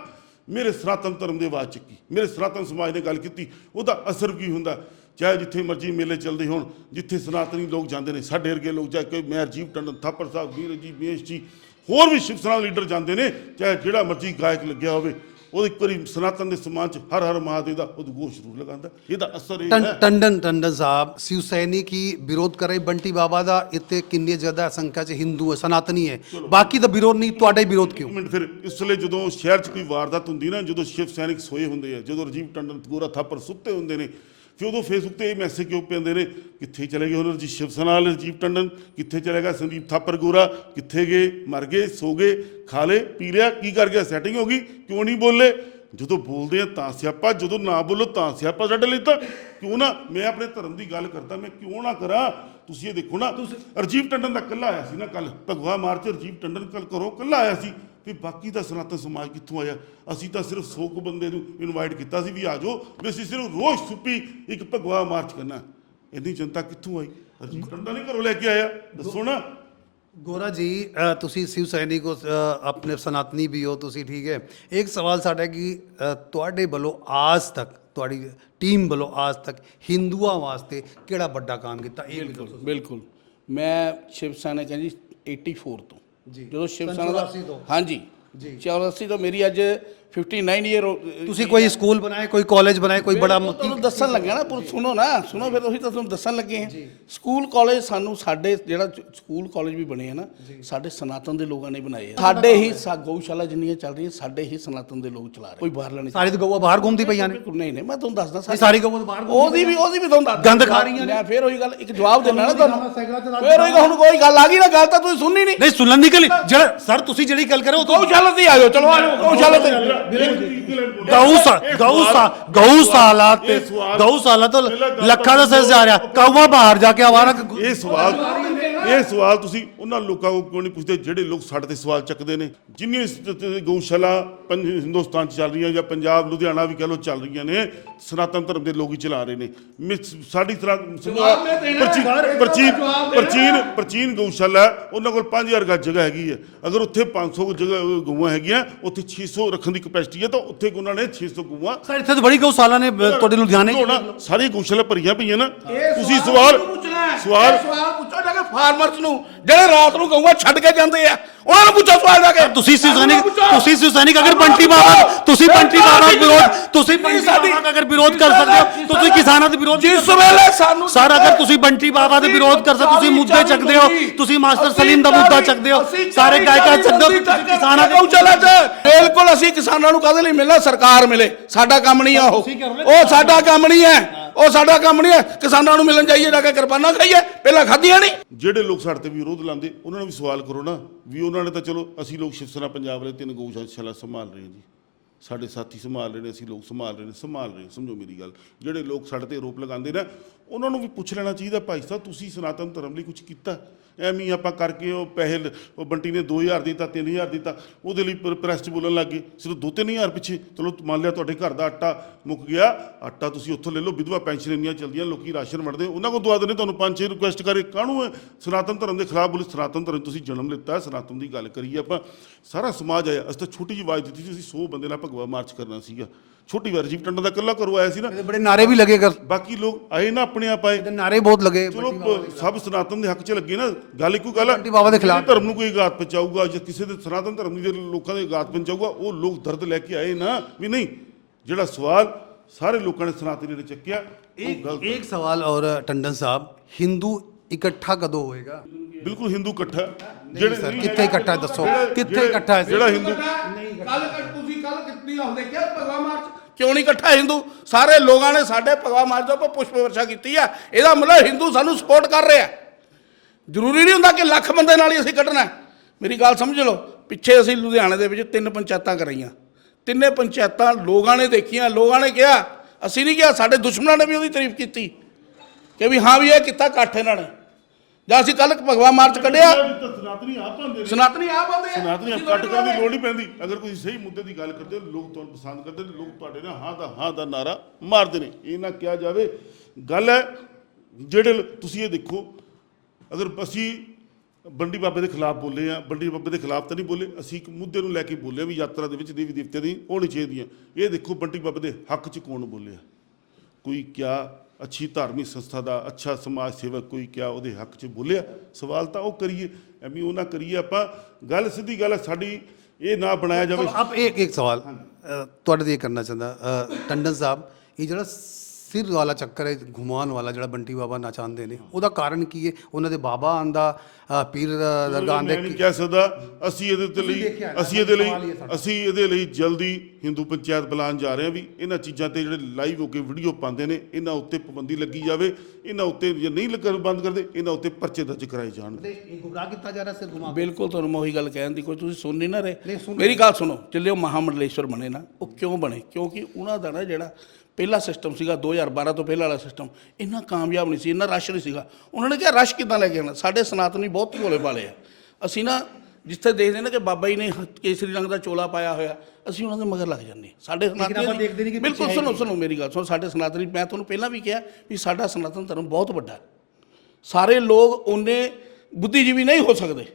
ਮੇਰੇ ਸਨਾਤਨ ਧਰਮ ਦੀ ਆਵਾਜ਼ ਚੱਕੀ, ਮੇਰੇ ਸਨਾਤਨ ਸਮਾਜ ਨੇ ਗੱਲ ਕੀਤੀ, ਉਹਦਾ ਅਸਰ ਕੀ ਹੁੰਦਾ? ਚਾਹੇ ਜਿੱਥੇ ਮਰਜ਼ੀ ਮੇਲੇ ਚੱਲਦੇ ਹੋਣ, ਜਿੱਥੇ ਸਨਾਤਨੀ ਲੋਕ ਜਾਂਦੇ ਨੇ, ਸਾਡੇ ਵਰਗੇ ਲੋਕ ਚਾਹੇ ਕੋਈ ਮੈਂ ਰਜੀਵ ਟੰਡਨ ਥਾਪਰ ਸਾਹਿਬ ਵੀਰ ਜੀ ਮੇਸ਼ ਜੀ, ਹੋਰ ਵੀ ਸ਼ਿਵ ਸੈਨਾ ਲੀਡਰ ਜਾਂਦੇ ਨੇ, ਚਾਹੇ ਜਿਹੜਾ ਮਰਜ਼ੀ ਗਾਇਕ ਲੱਗਿਆ ਹੋਵੇ ਉਹ ਇੱਕ ਵਾਰੀ ਸਨਾਤਨ ਦੇ ਸਮਾਜ 'ਚ ਹਰ ਹਰ ਮਹਾਦੇਵ ਦਾ ਉਦਘੋਸ਼ ਜ਼ਰੂਰ ਲਗਾਉਂਦਾ ਇਹਦਾ ਅਸਰ ਇਹ ਹੈ। ਟੰਡਨ ਟੰਡਨ ਸਾਹਿਬ ਸਿਵਸੈਨੀ ਕੀ ਵਿਰੋਧ ਕਰ ਬੰਟੀ ਬਾਬਾ ਦਾ ਇੱਥੇ ਕਿੰਨੇ ਜ਼ਿਆਦਾ ਸੰਖਿਆ 'ਚ ਹਿੰਦੂ ਹੈ ਸਨਾਤਨੀ ਹੈ। ਬਾਕੀ ਦਾ ਵਿਰੋਧ ਨਹੀਂ ਤੁਹਾਡਾ ਹੀ ਵਿਰੋਧ ਕਿਉਂ? ਫਿਰ ਇਸ ਲਈ ਜਦੋਂ ਸ਼ਹਿਰ 'ਚ ਕੋਈ ਵਾਰਦਾਤ ਹੁੰਦੀ ਨਾ ਜਦੋਂ ਸ਼ਿਵ ਸੈਨਿਕ ਸੋਏ ਹੁੰਦੇ ਆ ਜਦੋਂ ਰਜੀਵ ਟੰਡਨ ਗੋਰਾ ਥਾਪਰ ਸੁੱਤੇ ਹੁੰਦੇ ਨੇ ਫਿਰ ਉਦੋਂ ਫੇਸਬੁੱਕ ਤੇ ਇਹ ਮੈਸੇਜ ਕਿਉਂ ਪੈਂਦੇ ਨੇ ਕਿੱਥੇ ਚਲੇ ਗਏ ਹੁਣ ਜੀ ਸ਼ਿਵ ਸੈਨਾ ਵਾਲੇ ਰਜੀਵ ਟੰਡਨ ਕਿੱਥੇ ਚਲੇ ਗਿਆ ਸੰਦੀਪ ਥਾਪਰ ਗੋਰਾ ਕਿੱਥੇ ਗਏ ਮਰ ਗਏ ਸੋ ਗਏ ਖਾ ਲਏ ਪੀ ਲਿਆ ਕੀ ਕਰ ਗਿਆ ਸੈਟਿੰਗ ਹੋ ਗਈ ਕਿਉਂ ਨਹੀਂ ਬੋਲੇ ਜਦੋਂ ਬੋਲਦੇ ਆ ਤਾਂ ਸਿਆਪਾ ਜਦੋਂ ਨਾ ਬੋਲੋ ਤਾਂ ਸਿਆਪਾ ਸਾਡੇ ਲਈ ਤਾਂ ਕਿਉਂ ਨਾ ਮੈਂ ਆਪਣੇ ਧਰਮ ਦੀ ਗੱਲ ਕਰਦਾ ਮੈਂ ਕਿਉਂ ਨਾ ਕਰਾਂ ਤੁਸੀਂ ਇਹ ਦੇਖੋ ਨਾ ਰਜੀਵ ਟੰਡਨ ਦਾ ਕੱਲਾ ਆਇਆ ਸੀ ਨਾ ਕੱਲ ਭਗਵਾ ਮਾਰਚ ਰਜੀਵ ਟੰਡਨ ਕੱਲ ਘਰੋਂ ਕੱਲਾ ਆਇਆ ਸੀ ਵੀ ਬਾਕੀ ਦਾ ਸਨਾਤਨ ਸਮਾਜ ਕਿੱਥੋਂ ਆਇਆ? ਅਸੀਂ ਤਾਂ ਸਿਰਫ 100 ਕੁ ਬੰਦੇ ਨੂੰ ਇਨਵਾਈਟ ਕੀਤਾ ਸੀ ਵੀ ਆ ਜਾਓ। ਵੀ ਅਸੀਂ ਸਿਰਫ ਰੋਜ਼ ਸੁੱਪੀ ਇੱਕ ਭਗਵਾ ਮਾਰਚ ਕਰਨਾ ਇੰਨੀ ਜਨਤਾ ਕਿੱਥੋਂ ਆਈ? ਰਜੀਵ ਟੰਡਨ ਹੀ ਘਰੋਂ ਲੈ ਕੇ ਆਇਆ। ਦੱਸੋ ਨਾ। ਗੋਰਾ ਜੀ ਤੁਸੀਂ ਸਿਵ ਸੈਨਿਕ ਹੋ ਆਪਣੇ ਸਨਾਤਨੀ ਵੀ ਹੋ ਤੁਸੀਂ ਠੀਕ ਹੈ। ਇੱਕ ਸਵਾਲ ਸਾਡਾ ਕਿ ਤੁਹਾਡੇ ਵੱਲੋਂ ਆਜ ਤੱਕ ਤੁਹਾਡੀ ਟੀਮ ਵੱਲੋਂ ਆਜ ਤੱਕ ਹਿੰਦੂਆਂ ਵਾਸਤੇ ਕਿਹੜਾ ਵੱਡਾ ਕੰਮ ਕੀਤਾ? ਇਹ ਦੱਸੋ। ਬਿਲਕੁਲ। ਮੈਂ ਸ਼ਿਵ ਸੈਨਾ ਜੀ 84 ਤੋਂ। ਜੀ। ਜਦੋਂ ਸ਼ਿਵ ਸੰਨ ਦਾ 84 ਤੋਂ। ਹਾਂਜੀ ਜੀ। 84 ਤੋਂ ਮੇਰੀ ਅੱਜ 59 ਈਅਰ ਤੁਸੀਂ ਕੋਈ ਸਕੂਲ ਬਣਾਏ ਕੋਈ ਕਾਲਜ ਬਣਾਏ ਕੋਈ ਬੜਾ ਤੁਹਾਨੂੰ ਦੱਸਣ ਲੱਗਿਆ ਨਾ ਪਰ ਸੁਣੋ ਨਾ ਸੁਣੋ ਫਿਰ ਉਹੀ ਤਾਂ ਤੁਹਾਨੂੰ ਦੱਸਣ ਲੱਗੇ ਆ ਸਕੂਲ ਕਾਲਜ ਸਾਨੂੰ ਸਾਡੇ ਜਿਹੜਾ ਸਕੂਲ ਕਾਲਜ ਵੀ ਬਣੇ ਆ ਨਾ ਸਾਡੇ ਸਨਾਤਨ ਦੇ ਲੋਕਾਂ ਨੇ ਬਣਾਏ ਆ। ਸਾਡੇ ਹੀ ਗਊਸ਼ਾਲਾ ਜਿੰਨੀਆਂ ਚੱਲ ਰਹੀਆਂ ਸਾਡੇ ਹੀ ਸਨਾਤਨ ਦੇ ਲੋਕ ਚਲਾ ਰਹੇ। ਕੋਈ ਬਾਹਰ ਨਹੀਂ। ਸਾਰੀ ਤਾਂ ਗਊਆਂ ਬਾਹਰ ਘੁੰਮਦੀ ਪਈਆਂ ਨੇ। ਨਹੀਂ ਨਹੀਂ ਮੈਂ ਤੁਹਾਨੂੰ ਦੱਸਦਾ ਸਾਰੀ ਗਊਆਂ ਬਾਹਰ ਉਹਦੀ ਵੀ ਉਹਦੀ ਵੀ ਤੁਹਾਨੂੰ ਦੱਸਦਾ। ਗੰਦ ਖਾ ਰਹੀਆਂ ਨੇ। ਮੈਂ ਫਿਰ ਉਹੀ ਗੱਲ ਇੱਕ ਜਵਾਬ ਦੇਣਾ ਨਾ ਤੁਹਾਨੂੰ। ਫਿਰ ਉਹੀ ਹੁਣ ਕੋਈ ਗੱਲ ਆ ਗਈ ਨਾ ਗੱਲ ਤਾਂ ਤੁਸੀਂ ਸੁਣਨੀ ਨਹੀਂ। ਨਹੀਂ ਸੁਣਨ ਨਿਕਲੀ ਜਿਹੜਾ ਸਰ ਤੁਸੀਂ ਜਿਹੜੀ ਗੱਲ ਕਰ ਰਹੇ ਹੋ ਉਹ ਗਊਸ਼ਾਲਾ ਤੇ ਹੀ ਆ ਜਾਓ ਚਲੋ ਆ ਜਾਓ ਗਊਸ਼ਾਲਾ ਤੇ। ਗਊਸਾ ਗਊਸਾ ਗਊਸ਼ਾਲਾ ਤੇ ਗਊਸ਼ਾਲਾ ਤੋਂ ਲੱਖਾਂ ਦਾ ਸੈਸ ਜਾ ਰਿਹਾ ਕਊਆ ਬਾਹਰ ਜਾ ਕੇ ਆਵਾਰਾ ਇਹ ਸਵਾਲ ਇਹ ਸਵਾਲ ਤੁਸੀਂ ਉਹਨਾਂ ਲੋਕਾਂ ਕੋਲ ਕਿਉਂ ਨਹੀਂ ਪੁੱਛਦੇ? ਜਿਹੜੇ ਲੋਕ ਸਾਡੇ ਤੇ ਸਵਾਲ ਚੱਕਦੇ ਨੇ। ਜਿੰਨੀਆਂ ਇਸ ਤ- ਤ- ਗਊਸ਼ਾਲਾ ਪੰਜ ਹਿੰਦੁਸਤਾਨ ਚ ਚੱਲ ਰਹੀਆਂ ਜਾਂ ਪੰਜਾਬ ਲੁਧਿਆਣਾ ਵੀ ਕਹ ਲੋ ਚੱਲ ਰਹੀਆਂ ਨੇ ਸਨਾਤਨ ਧਰਮ ਦੇ ਲੋਕ ਹੀ ਚਲਾ ਰਹੇ ਨੇ। ਸਾਡੀ ਤਰ੍ਹਾਂ। ਪ੍ਰਾਚੀਨ ਪ੍ਰਾਚੀਨ ਪ੍ਰਾਚੀਨ ਗਊਸ਼ਾਲਾ ਉਹਨਾਂ ਕੋਲ 5000 ਗੱਜ ਜਗ੍ਹਾ ਹੈਗੀ ਹੈ। ਅਗਰ ਉੱਥੇ 500 ਜਗ੍ਹਾ ਗਊਆਂ ਹੈਗੀਆਂ ਉੱਥੇ 600 ਰੱਖਣ ਦੀ ਕਪੈਸਿਟੀ ਹੈ ਤਾਂ ਉੱਥੇ ਉਹਨਾਂ ਨੇ 600 ਗਊਆਂ ਸਰ ਇੱਥੇ ਤਾਂ ਬੜੀ ਗਊਸ਼ਾਲਾ ਨੇ ਤੁਹਾਡੇ ਲੁਧਿਆਣੇ ਸਾਰੀ ਗਊਸ਼ਾਲਾ ਭਰੀਆਂ ਪਈਆਂ ਨਾ। ਤੁਸੀਂ ਸਵਾਲ। ਸਵਾਲ ਪੁੱਛੋ ਜਾ ਕੇ ਫਾਰਮਰਸ ਨੂੰ ਜਿਹੜੇ ਰਾਤ ਨੂੰ ਗਊਆਂ ਛੱਡ ਕੇ ਜਾਂਦੇ ਆ ਉਹਨਾਂ ਨੂੰ ਪੁੱਛੋ ਸਵਾਲ ਜਾ ਕੇ। ਤੁਸੀਂ ਸਿਵ ਸੈਨਿਕ ਉਹਨਾਂ ਨੂੰ ਪੁੱਛੋ। ਤੁਸੀਂ ਸਿਵ ਸੈਨਿਕ ਅਗਰ ਬੰਟੀ ਬਾਬਾ ਤੁਸੀਂ ਬੰਟੀ ਬਾਬਾ ਦਾ ਵਿਰੋਧ ਤੁਸੀਂ ਬੰਟੀ ਬਾਬਾ ਦਾ ਅਗਰ ਵਿਰੋਧ ਕਰ ਸਕਦੇ ਹੋ ਤੁਸੀਂ ਕਿਸਾਨਾਂ ਦੇ ਵਿਰੋਧ ਜਿਸ ਵੇਲੇ ਸਾਨੂੰ ਸਰ ਅਗਰ ਤੁਸੀਂ ਬੰਟੀ ਬਾਬਾ ਦੇ ਵਿਰੋਧ ਕਰ ਸਕਦੇ ਤੁਸੀਂ ਮੁੱਦੇ ਚੱਕਦੇ ਹੋ ਤੁਸੀਂ ਮਾਸਟਰ ਸਲੀਮ ਦਾ ਮੁੱਦਾ ਚੱਕਦੇ ਹੋ ਸਾਰੇ ਗਾਇਕਾਂ ਚੱਕਦੇ ਹੋ ਕਿਸਾਨਾਂ ਦੇ ਗਊਸ਼ਾਲਾ ਚ ਬਿਲਕੁਲ ਅਸੀਂ ਕਿਸਾਨਾਂ ਨੂੰ ਕਦੇ ਲਈ ਮਿਲਣਾ ਸਰਕਾਰ ਮਿਲੇ। ਸਾਡਾ ਕੰਮ ਨਹੀਂ ਆ ਉਹ। ਉਹ ਸਾਡਾ ਕੰਮ ਨਹੀਂ ਹੈ। ਉਹ ਸਾਡਾ ਕੰਮ ਨਹੀਂ ਹੈ, ਕਿਸਾਨਾਂ ਨੂੰ ਮਿਲਣ ਜਾਈਏ, ਜਾ ਕੇ ਕਿਰਪਾਨਾਂ ਖਾਈਏ, ਪਹਿਲਾਂ ਖਾਧੀਆਂ ਨਹੀਂ। ਜਿਹੜੇ ਲੋਕ ਸਾਡੇ ਤੇ ਵੀ ਵਿਰੋਧ ਲਾਉਂਦੇ, ਉਹਨਾਂ ਨੂੰ ਵੀ ਸਵਾਲ ਕਰੋ ਨਾ, ਵੀ ਉਹਨਾਂ ਨੇ ਤਾਂ ਚਲੋ ਅਸੀਂ ਲੋਕ ਸ਼ਿਵ ਸੈਨਾ ਪੰਜਾਬ ਵਾਲੇ ਤਿੰਨ ਗਊਸ਼ਾਲਾ ਸੰਭਾਲ ਰਹੇ ਹਾਂ ਜੀ। ਸਾਡੇ ਸਾਥੀ ਸੰਭਾਲ ਰਹੇ ਨੇ, ਅਸੀਂ ਲੋਕ ਸੰਭਾਲ ਰਹੇ ਨੇ, ਸੰਭਾਲ ਰਹੇ ਸਮਝੋ ਮੇਰੀ ਗੱਲ। ਜਿਹੜੇ ਲੋਕ ਸਾਡੇ ਤੇ ਆਰੋਪ ਲਗਾਉਂਦੇ ਨੇ, ਉਹਨਾਂ ਨੂੰ ਵੀ ਪੁੱਛ ਲੈਣਾ ਚਾਹੀਦਾ, ਭਾਈ ਸਾਹਿਬ, ਤੁਸੀਂ ਸਨਾਤਨ ਧਰਮ ਲਈ ਕੁਝ ਕੀਤਾ? ਐਵੇਂ ਹੀ ਆਪਾਂ ਕਰਕੇ ਉਹ ਪੈਸੇ ਉਹ ਬੰਟੀ ਨੇ 2000 ਦਿੱਤਾ 3000 ਦਿੱਤਾ ਉਹਦੇ ਲਈ ਪ੍ਰ- ਪ੍ਰੈਸ 'ਚ ਬੋਲਣ ਲੱਗ ਗਏ। ਸਿਰਫ 2-3000 ਪਿੱਛੇ ਚਲੋ ਮੰਨ ਲਿਆ ਤੁਹਾਡੇ ਘਰ ਦਾ ਆਟਾ ਮੁੱਕ ਗਿਆ ਆਟਾ ਤੁਸੀਂ ਉੱਥੋਂ ਲੈ ਲਓ ਵਿਧਵਾ ਪੈਨਸ਼ਨ ਇੰਨੀਆਂ ਚੱਲਦੀਆਂ ਲੋਕੀ ਰਾਸ਼ਨ ਵੰਡਦੇ ਉਹਨਾਂ ਕੋਲ ਦਵਾ ਦਿੰਦੇ ਤੁਹਾਨੂੰ ਪੰਜ ਛੇ ਰਿਕੁਐਸਟ ਕਰੇ ਕਾਹਨੂੰ ਹੈ ਸਨਾਤਨ ਧਰਮ ਦੇ ਖਿਲਾਫ ਬੋਲੇ ਸਨਾਤਨ ਧਰਮ ਤੁਸੀਂ ਜਨਮ ਲਿੱਤਾ ਹੈ, ਸਨਾਤਨ ਦੀ ਗੱਲ ਕਰੀਏ ਆਪਾਂ। ਸਾਰਾ ਸਮਾਜ ਆਇਆ ਅਸੀਂ ਤਾਂ ਛੋਟੀ ਜਿਹੀ ਆਵਾਜ਼ ਦਿੱਤੀ ਸੀ ਅਸੀਂ 100 ਬੰਦੇ ਨਾਲ ਭਗਵਾ ਮਾਰਚ ਕਰਨਾ ਸੀਗਾ। ਛੋਟੀ ਵਾਰ ਜੀਵ ਟੰਡਾ ਦਾ ਇਕੱਲਾ ਕਰਵਾਇਆ ਸੀ ਨਾ ਇਹਦੇ ਬੜੇ ਨਾਰੇ ਵੀ ਲੱਗੇ ਕਰ ਬਾਕੀ ਲੋਕ ਆਏ ਨਾ ਆਪਣੇ ਆਪ ਆਏ ਇਹਦੇ ਨਾਰੇ ਬਹੁਤ ਲੱਗੇ ਚਲੋ ਪ- ਸਭ ਸਨਾਤਨ ਦੇ ਹੱਕ 'ਚ ਲੱਗੇ ਨਾ ਗੱਲ ਇੱਕੋ ਗੱਲ ਹੈ ਬੰਟੀ ਬਾਬਾ ਦੇ ਖਿਲਾਫ। ਕਿਸੇ ਧਰਮ ਨੂੰ ਕੋਈ ਆਘਾਤ ਪਹੁੰਚਾਊਗਾ ਜਾਂ ਕਿਸੇ ਦੇ ਸਨਾਤਨ ਧਰਮ ਦੇ ਲੋਕਾਂ ਦੇ ਆਘਾਤ ਪਹੁੰਚਾਊਗਾ ਉਹ ਲੋਕ ਦਰਦ ਲੈ ਕੇ ਆਏ ਨਾ ਵੀ ਨਹੀਂ ਜਿਹੜਾ ਸਵਾਲ ਸਾਰੇ ਲੋਕਾਂ ਨੇ ਸਨਾਤਨੀ ਨੇ ਚੱਕਿਆ ਉਹ एक ਗਲਤ एक सवाल और टंडन साहब हिंदू इकट्ठा कदों होएगा ਬਿਲਕੁਲ ਹਿੰਦੂ ਇਕੱਠਾ ਸਰ, ਕਿੱਥੇ ਇਕੱਠਾ ਹੈ ਦੱਸੋ? ਕਿੱਥੇ ਇਕੱਠਾ ਹੈ? ਜਿਹੜਾ ਹਿੰਦੂ ਕੱਲ ਤੁਸੀਂ ਕੱਲ ਕਿੰਨੀ ਹੁੰਦੇ ਕਿਹਾ ਭਗਵਾ ਮਾਰਚ? ਕਿਉਂ ਨਹੀਂ ਇਕੱਠਾ ਹਿੰਦੂ? ਸਾਰੇ ਲੋਕਾਂ ਨੇ ਸਾਡੇ ਭਗਵਾ ਮਾਰਚ ਦੇ ਉੱਪਰ ਪੁਸ਼ਪ ਵਰਸ਼ਾ ਕੀਤੀ ਆ। ਇਹਦਾ ਮਤਲਬ ਹਿੰਦੂ ਸਾਨੂੰ ਸਪੋਰਟ ਕਰ ਰਿਹਾ ਜ਼ਰੂਰੀ ਨਹੀਂ ਹੁੰਦਾ ਕਿ ਲੱਖ ਬੰਦੇ ਨਾਲ ਹੀ ਅਸੀਂ ਕੱਢਣਾ। ਮੇਰੀ ਗੱਲ ਸਮਝ ਲਓ। ਪਿੱਛੇ ਅਸੀਂ ਲੁਧਿਆਣੇ ਦੇ ਵਿੱਚ ਤਿੰਨ ਪੰਚਾਇਤਾਂ ਕਰਾਈਆਂ। ਤਿੰਨੇ ਪੰਚਾਇਤਾਂ ਲੋਕਾਂ ਨੇ ਦੇਖੀਆਂ। ਲੋਕਾਂ ਨੇ ਕਿਹਾ ਅਸੀਂ ਨਹੀਂ ਕਿਹਾ ਸਾਡੇ ਦੁਸ਼ਮਣਾਂ ਨੇ ਵੀ ਉਹਦੀ ਤਾਰੀਫ ਕੀਤੀ। ਕਿ ਵੀ ਹਾਂ ਵੀ ਇਹ ਕੀਤਾ ਇਕੱਠ ਇਹਨਾਂ ਨੇ। ਜਾਂ ਅਸੀਂ ਕੱਲ ਭਗਵਾ ਮਾਰਚ ਕੱਢਿਆ? ਸਨਾਤਨੀ ਆਪ ਆਉਂਦੇ ਨੇ। ਸਨਾਤਨੀ ਆਪ ਆਉਂਦੇ ਆ। ਸਨਾਤਨੀ ਆਪ ਕੱਟ ਕਰਨ ਦੀ ਲੋੜ ਨਹੀਂ ਪੈਂਦੀ। ਅਗਰ ਕੋਈ ਸਹੀ ਮੁੱਦੇ ਦੀ ਗੱਲ ਕਰਦੇ ਹੋ, ਲੋਕ ਤੁਹਾਨੂੰ ਪਸੰਦ ਕਰਦੇ ਨੇ ਲੋਕ ਤੁਹਾਡੇ ਨਾਲ ਹਾਂ ਦਾ ਹਾਂ ਦਾ ਨਾਰਾ ਮਾਰਦੇ ਨੇ। ਇਹ ਨਾ ਕਿਹਾ ਜਾਵੇ। ਗੱਲ ਹੈ ਜਿਹੜੇ ਤੁਸੀਂ ਇਹ ਦੇਖੋ ਅਗਰ ਅਸੀਂ ਬੰਡੀ ਬਾਬੇ ਦੇ ਖਿਲਾਫ ਬੋਲੇ ਆ ਬੰਡੀ ਬਾਬੇ ਦੇ ਖਿਲਾਫ ਤਾਂ ਨਹੀਂ ਬੋਲੇ ਅਸੀਂ ਇੱਕ ਮੁੱਦੇ ਨੂੰ ਲੈ ਕੇ ਬੋਲੇ ਵੀ ਯਾਤਰਾ ਦੇ ਵਿੱਚ ਦੇਵੀ ਦੇਵਤਿਆਂ ਦੀ ਹੋਣੀ ਚਾਹੀਦੀਆਂ ਇਹ ਦੇਖੋ ਬੰਟੀ ਬਾਬੇ ਦੇ ਹੱਕ 'ਚ ਕੌਣ ਬੋਲਿਆ ਕੋਈ ਕਿਆ ਅੱਛੀ ਧਾਰਮਿਕ ਸੰਸਥਾ ਦਾ ਅੱਛਾ ਸਮਾਜ ਸੇਵਕ ਕੋਈ ਕਿਆ ਉਹਦੇ ਹੱਕ 'ਚ ਬੋਲਿਆ ਸਵਾਲ ਤਾਂ ਉਹ ਕਰੀਏ ਐਵੇਂ ਉਹ ਨਾ ਕਰੀਏ ਆਪਾਂ ਗੱਲ ਸਿੱਧੀ ਗੱਲ ਹੈ ਸਾਡੀ ਇਹ ਨਾ ਬਣਾਇਆ ਜਾਵੇ। ਆਪ ਇੱਕ ਇੱਕ ਸਵਾਲ ਤੁਹਾਡੇ ਤੇ ਕਰਨਾ ਚਾਹੁੰਦਾ ਟੰਡਨ ਸਾਹਿਬ ਇਹ ਜਿਹੜਾ ਸਿਰ ਵਾਲਾ ਚੱਕਰ ਹੈ ਘੁਮਾਉਣ ਵਾਲਾ ਜਿਹੜਾ ਬੰਟੀ ਬਾਬਾ ਨਚਾਉਂਦੇ ਨੇ। ਉਹਦਾ ਕਾਰਨ ਕੀ ਹੈ? ਉਹਨਾਂ ਦੇ ਬਾਬਾ ਆਂਦਾ ਪੀਰ ਦਾ- ਦਾ ਗਾਉਂਦੇ ਮੈਂ ਨਹੀਂ ਕਹਿ ਸਕਦਾ ਅਸੀਂ ਇਹਦੇ ਤੇ ਲਈ ਦੇਖਿਆ ਨਾ, ਅਸੀਂ ਇਹਦੇ ਲਈ ਸਵਾਲ ਹੀ ਹੈ ਸਾਡਾ। ਅਸੀਂ ਇਹਦੇ ਲਈ ਜਲਦੀ ਹਿੰਦੂ ਪੰਚਾਇਤ ਬੁਲਾਉਣ ਜਾ ਰਹੇ ਹਾਂ ਵੀ ਇਹਨਾਂ ਚੀਜ਼ਾਂ ਤੇ ਜਿਹੜੇ ਲਾਈਵ ਹੋ ਕੇ ਵੀਡੀਓ ਪਾਉਂਦੇ ਨੇ ਇਹਨਾਂ ਉੱਤੇ ਪਾਬੰਦੀ ਲੱਗੀ ਜਾਵੇ ਇਹਨਾਂ ਉੱਤੇ ਜੇ ਨਹੀਂ ਲੱਗਣ ਬੰਦ ਕਰਦੇ ਇਹਨਾਂ ਉੱਤੇ ਪਰਚੇ ਦਰਜ ਕਰਾਏ ਜਾਣ। ਇਹ ਗੁੰਮਰਾਹ ਕੀਤਾ ਜਾ ਰਿਹਾ ਸਿਰ ਘੁਮਾ ਬਿਲਕੁਲ ਤੁਹਾਨੂੰ ਮੈਂ ਉਹੀ ਗੱਲ ਕਹਿਣ ਦੀ ਕੋਈ ਤੁਸੀਂ ਸੁਣ ਨਹੀਂ ਨਾ ਨਹੀਂ, ਰਹੇ ਸੁਣ ਮੇਰੀ ਗੱਲ ਸੁਣੋ ਚੱਲਿਓ ਮਹਾਮੰਡਲੇਸ਼ਵਰ ਬਣੇ ਨਾ ਉਹ ਕਿਉਂ ਬਣੇ? ਕਿਉਂਕਿ ਉਹਨਾਂ ਦਾ ਨਾ ਜਿਹੜਾ ਪਹਿਲਾ ਸਿਸਟਮ ਸੀਗਾ 2012 ਤੋਂ ਪਹਿਲਾਂ ਵਾਲਾ ਸਿਸਟਮ ਇੰਨਾ ਕਾਮਯਾਬ ਨਹੀਂ ਸੀ ਇੰਨਾ ਰਸ਼ ਨਹੀਂ ਸੀਗਾ। ਉਹਨਾਂ ਨੇ ਕਿਹਾ ਰਸ਼ ਕਿੱਦਾਂ ਲੈ ਕੇ ਆਉਣਾ? ਸਾਡੇ ਸਨਾਤਨੀ ਬਹੁਤ ਭੋਲੇ ਭਾਲੇ ਆ। ਅਸੀਂ ਨਾ ਜਿੱਥੇ ਦੇਖਦੇ ਨੇ ਕਿ ਬਾਬਾ ਜੀ ਨੇ ਕੇਸਰੀ ਰੰਗ ਦਾ ਚੋਲਾ ਪਾਇਆ ਹੋਇਆ ਅਸੀਂ ਉਹਨਾਂ ਦੇ ਮਗਰ ਲੱਗ ਜਾਂਦੇ। ਸਾਡੇ ਸਨਾਤਨੀ ਬਿਲਕੁਲ ਸੁਣੋ ਸੁਣੋ ਮੇਰੀ ਗੱਲ ਸੁਣੋ ਸਾਡੇ ਸਨਾਤਨੀ ਮੈਂ ਤੁਹਾਨੂੰ ਪਹਿਲਾਂ ਵੀ ਕਿਹਾ ਵੀ ਸਾਡਾ ਸਨਾਤਨ ਧਰਮ ਬਹੁਤ ਵੱਡਾ ਸਾਰੇ ਲੋਕ ਉਹਨੇ ਬੁੱਧੀਜੀਵੀ ਨਹੀਂ ਹੋ ਸਕਦੇ।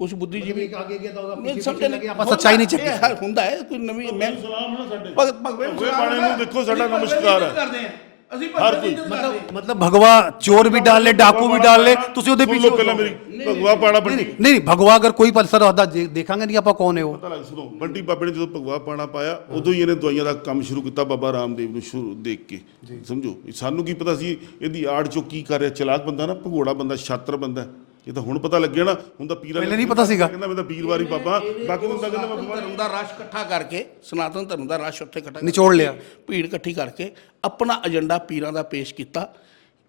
ਕੁਝ ਬੁੱਧੀਜੀਵੀ ਆਗੇ ਗਿਆ ਤਾਂ ਨਹੀਂ ਸਮਝ ਨਹੀਂ ਆਪਾਂ ਸੱਚਾਈ ਨਹੀਂ ਚੱਕੀ। ਇਹ ਹੁੰਦਾ ਹੈ ਕੋਈ ਨਵੀਂ ਮੈਂ ਸਲਾਮ ਨਾ ਸਾਡੇ ਭਗਤ ਭਗਵੇ ਭਗਵੇਂ ਬਾਣੇ ਨੂੰ ਦੇਖੋ ਸਾਡਾ ਨਮਸਕਾਰ ਹੈ। ਕਰਦੇ ਆ ਅਸੀਂ ਹਰ ਕੋਈ। ਹਾਂ। ਮਤਲਬ ਭਗਵਾ ਚੋਰ ਵੀ ਡਾਲ ਲੈ ਡਾਕੂ ਵੀ ਡਾਲ ਲੈ ਤੁਸੀਂ ਉਹਦੇ ਸੁਣ ਲਓ ਪਹਿਲਾਂ ਮੇਰੀ। ਭਗਵਾ ਪਾਣਾ ਬੰਟੀ। ਨਹੀਂ ਨਹੀਂ ਭਗਵਾ ਅਗਰ ਕੋਈ ਪਲਸਰ ਹੁੰਦਾ ਜੇ- ਦੇਖਾਂਗੇ ਨਹੀਂ ਆਪਾਂ ਕੌਣ ਹੈ ਉਹ। ਪਤਾ ਲੱਗ ਸੁਣੋ ਬੰਟੀ ਬਾਬੇ ਨੇ ਜਦੋਂ ਭਗਵਾ ਪਾਣਾ ਪਾਇਆ ਉਦੋਂ ਹੀ ਇਹਨੇ ਦਵਾਈਆਂ ਦਾ ਕੰਮ ਸ਼ੁਰੂ ਕੀਤਾ ਬਾਬਾ ਰਾਮਦੇਵ ਨੂੰ ਸ਼ੁਰੂ ਦੇਖ ਕੇ। ਸਮਝੋ? ਇਹ ਸਾਨੂੰ ਕੀ ਪਤਾ ਸੀ ਇਹਦੀ ਆੜ ਚੋਂ ਕੀ ਕਰ ਰਿਹਾ ਚਲਾਕ ਬੰਦਾ ਨਾ ਭਗੋੜਾ ਬੰਦਾ ਛਾਤਰ ਬੰਦਾ। ਇਹ ਤਾਂ ਹੁਣ ਪਤਾ ਲੱਗਿਆ ਨਾ ਹੁਣ ਤਾਂ ਪੀਰਾਂ ਪਹਿਲੇ ਨਹੀਂ ਪਤਾ ਸੀਗਾ। ਕਹਿੰਦਾ ਮੈਂ ਤਾਂ ਪੀਰਵਾਰੀ ਬਾਬਾ ਬਾਕੀ ਨੂੰ ਤਾਂ ਕਹਿੰਦਾ ਮੈਂ ਸਨਾਤਨ ਧਰਮ ਦਾ ਰਸ਼ ਇਕੱਠਾ ਕਰਕੇ ਸਨਾਤਨ ਧਰਮ ਦਾ ਰਸ਼ ਉੱਥੇ ਇਕੱਠਾ ਨਿਚੋੜ ਲਿਆ। ਭੀੜ ਇਕੱਠੀ ਕਰਕੇ ਆਪਣਾ ਏਜੰਡਾ ਪੀਰਾਂ ਦਾ ਪੇਸ਼ ਕੀਤਾ।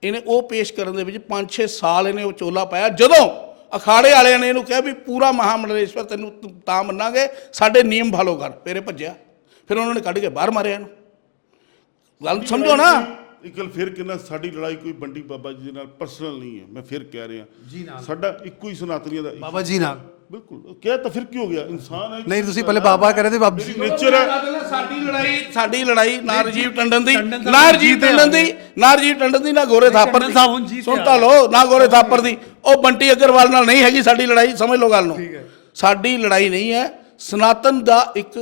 ਇਹਨੇ ਉਹ ਪੇਸ਼ ਕਰਨ ਦੇ ਵਿੱਚ 5-6 ਸਾਲ ਇਹਨੇ ਉਹ ਚੋਲਾ ਪਾਇਆ। ਜਦੋਂ ਅਖਾੜੇ ਵਾਲਿਆਂ ਨੇ ਇਹਨੂੰ ਕਿਹਾ ਵੀ ਪੂਰਾ ਮਹਾਮੰਡਲੇਸ਼ਵਰ ਤੈਨੂੰ ਤ- ਮੰਨਾਂਗੇ ਸਾਡੇ ਨਿਯਮ ਫਾਲੋ ਕਰ। ਫਿਰ ਭੱਜਿਆ। ਫਿਰ ਉਹਨਾਂ ਨੇ ਕੱਢ ਕੇ ਬਾਹਰ ਮਾਰਿਆ ਇਹਨੂੰ। ਗੱਲ ਸਮਝੋ ਨਾ। ਇੱਕ ਗੱਲ ਫਿਰ ਕਿੰਨਾ ਸਾਡੀ ਲੜਾਈ ਕੋਈ ਬੰਟੀ ਬਾਬਾ ਜੀ ਦੇ ਨਾਲ ਪਰਸਨਲ ਨਹੀਂ ਹੈ। ਮੈਂ ਫਿਰ ਕਹਿ ਰਿਹਾ ਜੀ ਨਾਲ। ਸਾਡਾ ਇੱਕੋ ਹੀ ਸਨਾਤਨੀਆਂ ਦਾ ਬਾਬਾ ਜੀ ਨਾਲ। ਬਿਲਕੁਲ। ਕਿਹਾ ਤਾਂ ਫਿਰ ਕੀ ਹੋ ਗਿਆ? ਇਨਸਾਨ ਹੈ ਨਹੀਂ ਤੁਸੀਂ ਪਹਿਲੇ ਬਾਬਾ ਰਹੇ ਥੇ ਬਾਬਾ ਜੀ ਨੇਚਰ ਹੈ। ਸਾਡੀ ਲੜਾਈ ਸਾਡੀ ਲੜਾਈ ਨਾ ਰਜੀਵ ਟੰਡਨ ਦੀ ਨਾ ਰਜੀਵ ਟੰਡਨ ਦੀ ਨਾ ਰਜੀਵ ਟੰਡਨ ਦੀ ਨਾ ਗੋਰੇ ਥਾਪਰ ਦੀ। ਸਾਹਿਬ ਹੁਣ ਜੀਤੇ ਸੁਣ। ਤਾਂ ਲੋ ਨਾ ਗੋਰੇ ਥਾਪਰ ਦੀ। ਉਹ ਬੰਟੀ ਅਗਰਵਾਲ ਨਾਲ ਨਹੀਂ ਹੈਗੀ ਸਾਡੀ ਲੜਾਈ ਸਮਝ ਲਓ ਗੱਲ ਨੂੰ। ਸਾਡੀ ਲੜਾਈ ਨਹੀਂ ਹੈ। ਸਨਾਤਨ ਦਾ ਇੱਕ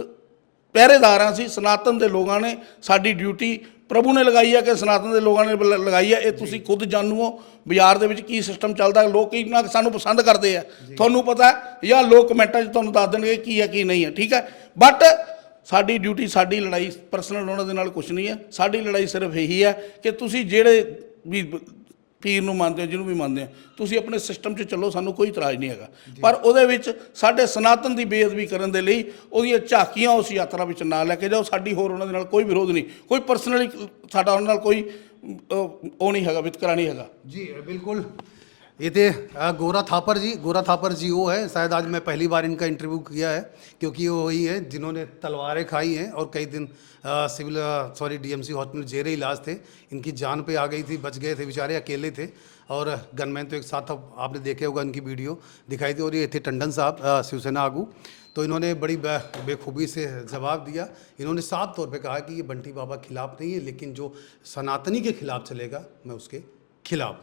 ਪਹਿਰੇਦਾਰ ਅਸੀਂ ਸਨਾਤਨ ਦੇ ਲੋਕਾਂ ਨੇ ਸਾਡੀ ਡਿਊਟੀ ਪ੍ਰਭੂ ਨੇ ਲਗਾਈ ਹੈ ਕਿ ਸਨਾਤਨ ਦੇ ਲੋਕਾਂ ਨੇ ਲ- ਲਗਾਈ ਹੈ ਇਹ ਤੁਸੀਂ ਖੁਦ ਜਾਣੋ ਬਾਜ਼ਾਰ ਦੇ ਵਿੱਚ ਕੀ ਸਿਸਟਮ ਚੱਲਦਾ ਲੋਕ ਕਿੰਨਾ ਕੁ ਸਾਨੂੰ ਪਸੰਦ ਕਰਦੇ ਆ। ਤੁਹਾਨੂੰ ਪਤਾ ਹੈ ਜਾਂ ਲੋਕ ਕਮੈਂਟਾਂ 'ਚ ਤੁਹਾਨੂੰ ਦੱਸ ਦੇਣਗੇ ਕੀ ਹੈ ਕੀ ਨਹੀਂ ਹੈ ਠੀਕ ਹੈ ਬਟ ਸਾਡੀ ਡਿਊਟੀ ਸਾਡੀ ਲੜਾਈ ਪਰਸਨਲ ਉਹਨਾਂ ਦੇ ਨਾਲ ਕੁਝ ਨਹੀਂ ਹੈ ਸਾਡੀ ਲੜਾਈ ਸਿਰਫ ਇਹੀ ਹੈ ਕਿ ਤੁਸੀਂ ਜਿਹੜੇ ਵੀ ਪੀਰ ਨੂੰ ਮੰਨਦੇ ਹੋ ਜਿਹਨੂੰ ਵੀ ਮੰਨਦੇ ਹੋ ਤੁਸੀਂ ਆਪਣੇ ਸਿਸਟਮ 'ਚ ਚੱਲੋ ਸਾਨੂੰ ਕੋਈ ਇਤਰਾਜ਼ ਨਹੀਂ ਹੈਗਾ। ਪਰ ਉਹਦੇ ਵਿੱਚ ਸਾਡੇ ਸਨਾਤਨ ਦੀ ਬੇਅਦਬੀ ਕਰਨ ਦੇ ਲਈ ਉਹਦੀਆਂ ਝਾਕੀਆਂ ਉਸ ਯਾਤਰਾ ਵਿੱਚ ਨਾ ਲੈ ਕੇ ਜਾਓ। ਸਾਡੀ ਹੋਰ ਉਹਨਾਂ ਦੇ ਨਾਲ ਕੋਈ ਵਿਰੋਧ ਨਹੀਂ। ਕੋਈ ਪਰਸਨਲੀ ਸਾਡਾ ਉਹਨਾਂ ਨਾਲ ਕੋਈ ਉਹ ਨਹੀਂ ਹੈਗਾ ਵਿਤਕਰਾ ਨਹੀਂ ਹੈਗਾ। ਜੀ ਬਿਲਕੁਲ। ये थे गोरा थापर जी, गोरा थापर जी वो है। शायद आज मैं पहली बार इनका इंटरव्यू किया है, क्योंकि वो वही है जिन्होंने तलवारें खाई हैं और कई दिन सिविल सॉरी डीएमसी हॉस्पिटल जेरे इलाज थे। इनकी जान पे आ गई थी, बच गए थे बेचारे, अकेले थे। और गनमैन तो एक साथ आपने देखे होगा इनकी वीडियो दिखाई थी। और ये थे टंडन साहब शिवसेना आगू। तो इन्होंने बड़ी बेखूबी से जवाब दिया। इन्होंने साफ़ तौर पे कहा कि ये बंटी बाबा खिलाफ नहीं है, लेकिन जो सनातनी के खिलाफ चलेगा, मैं उसके खिलाफ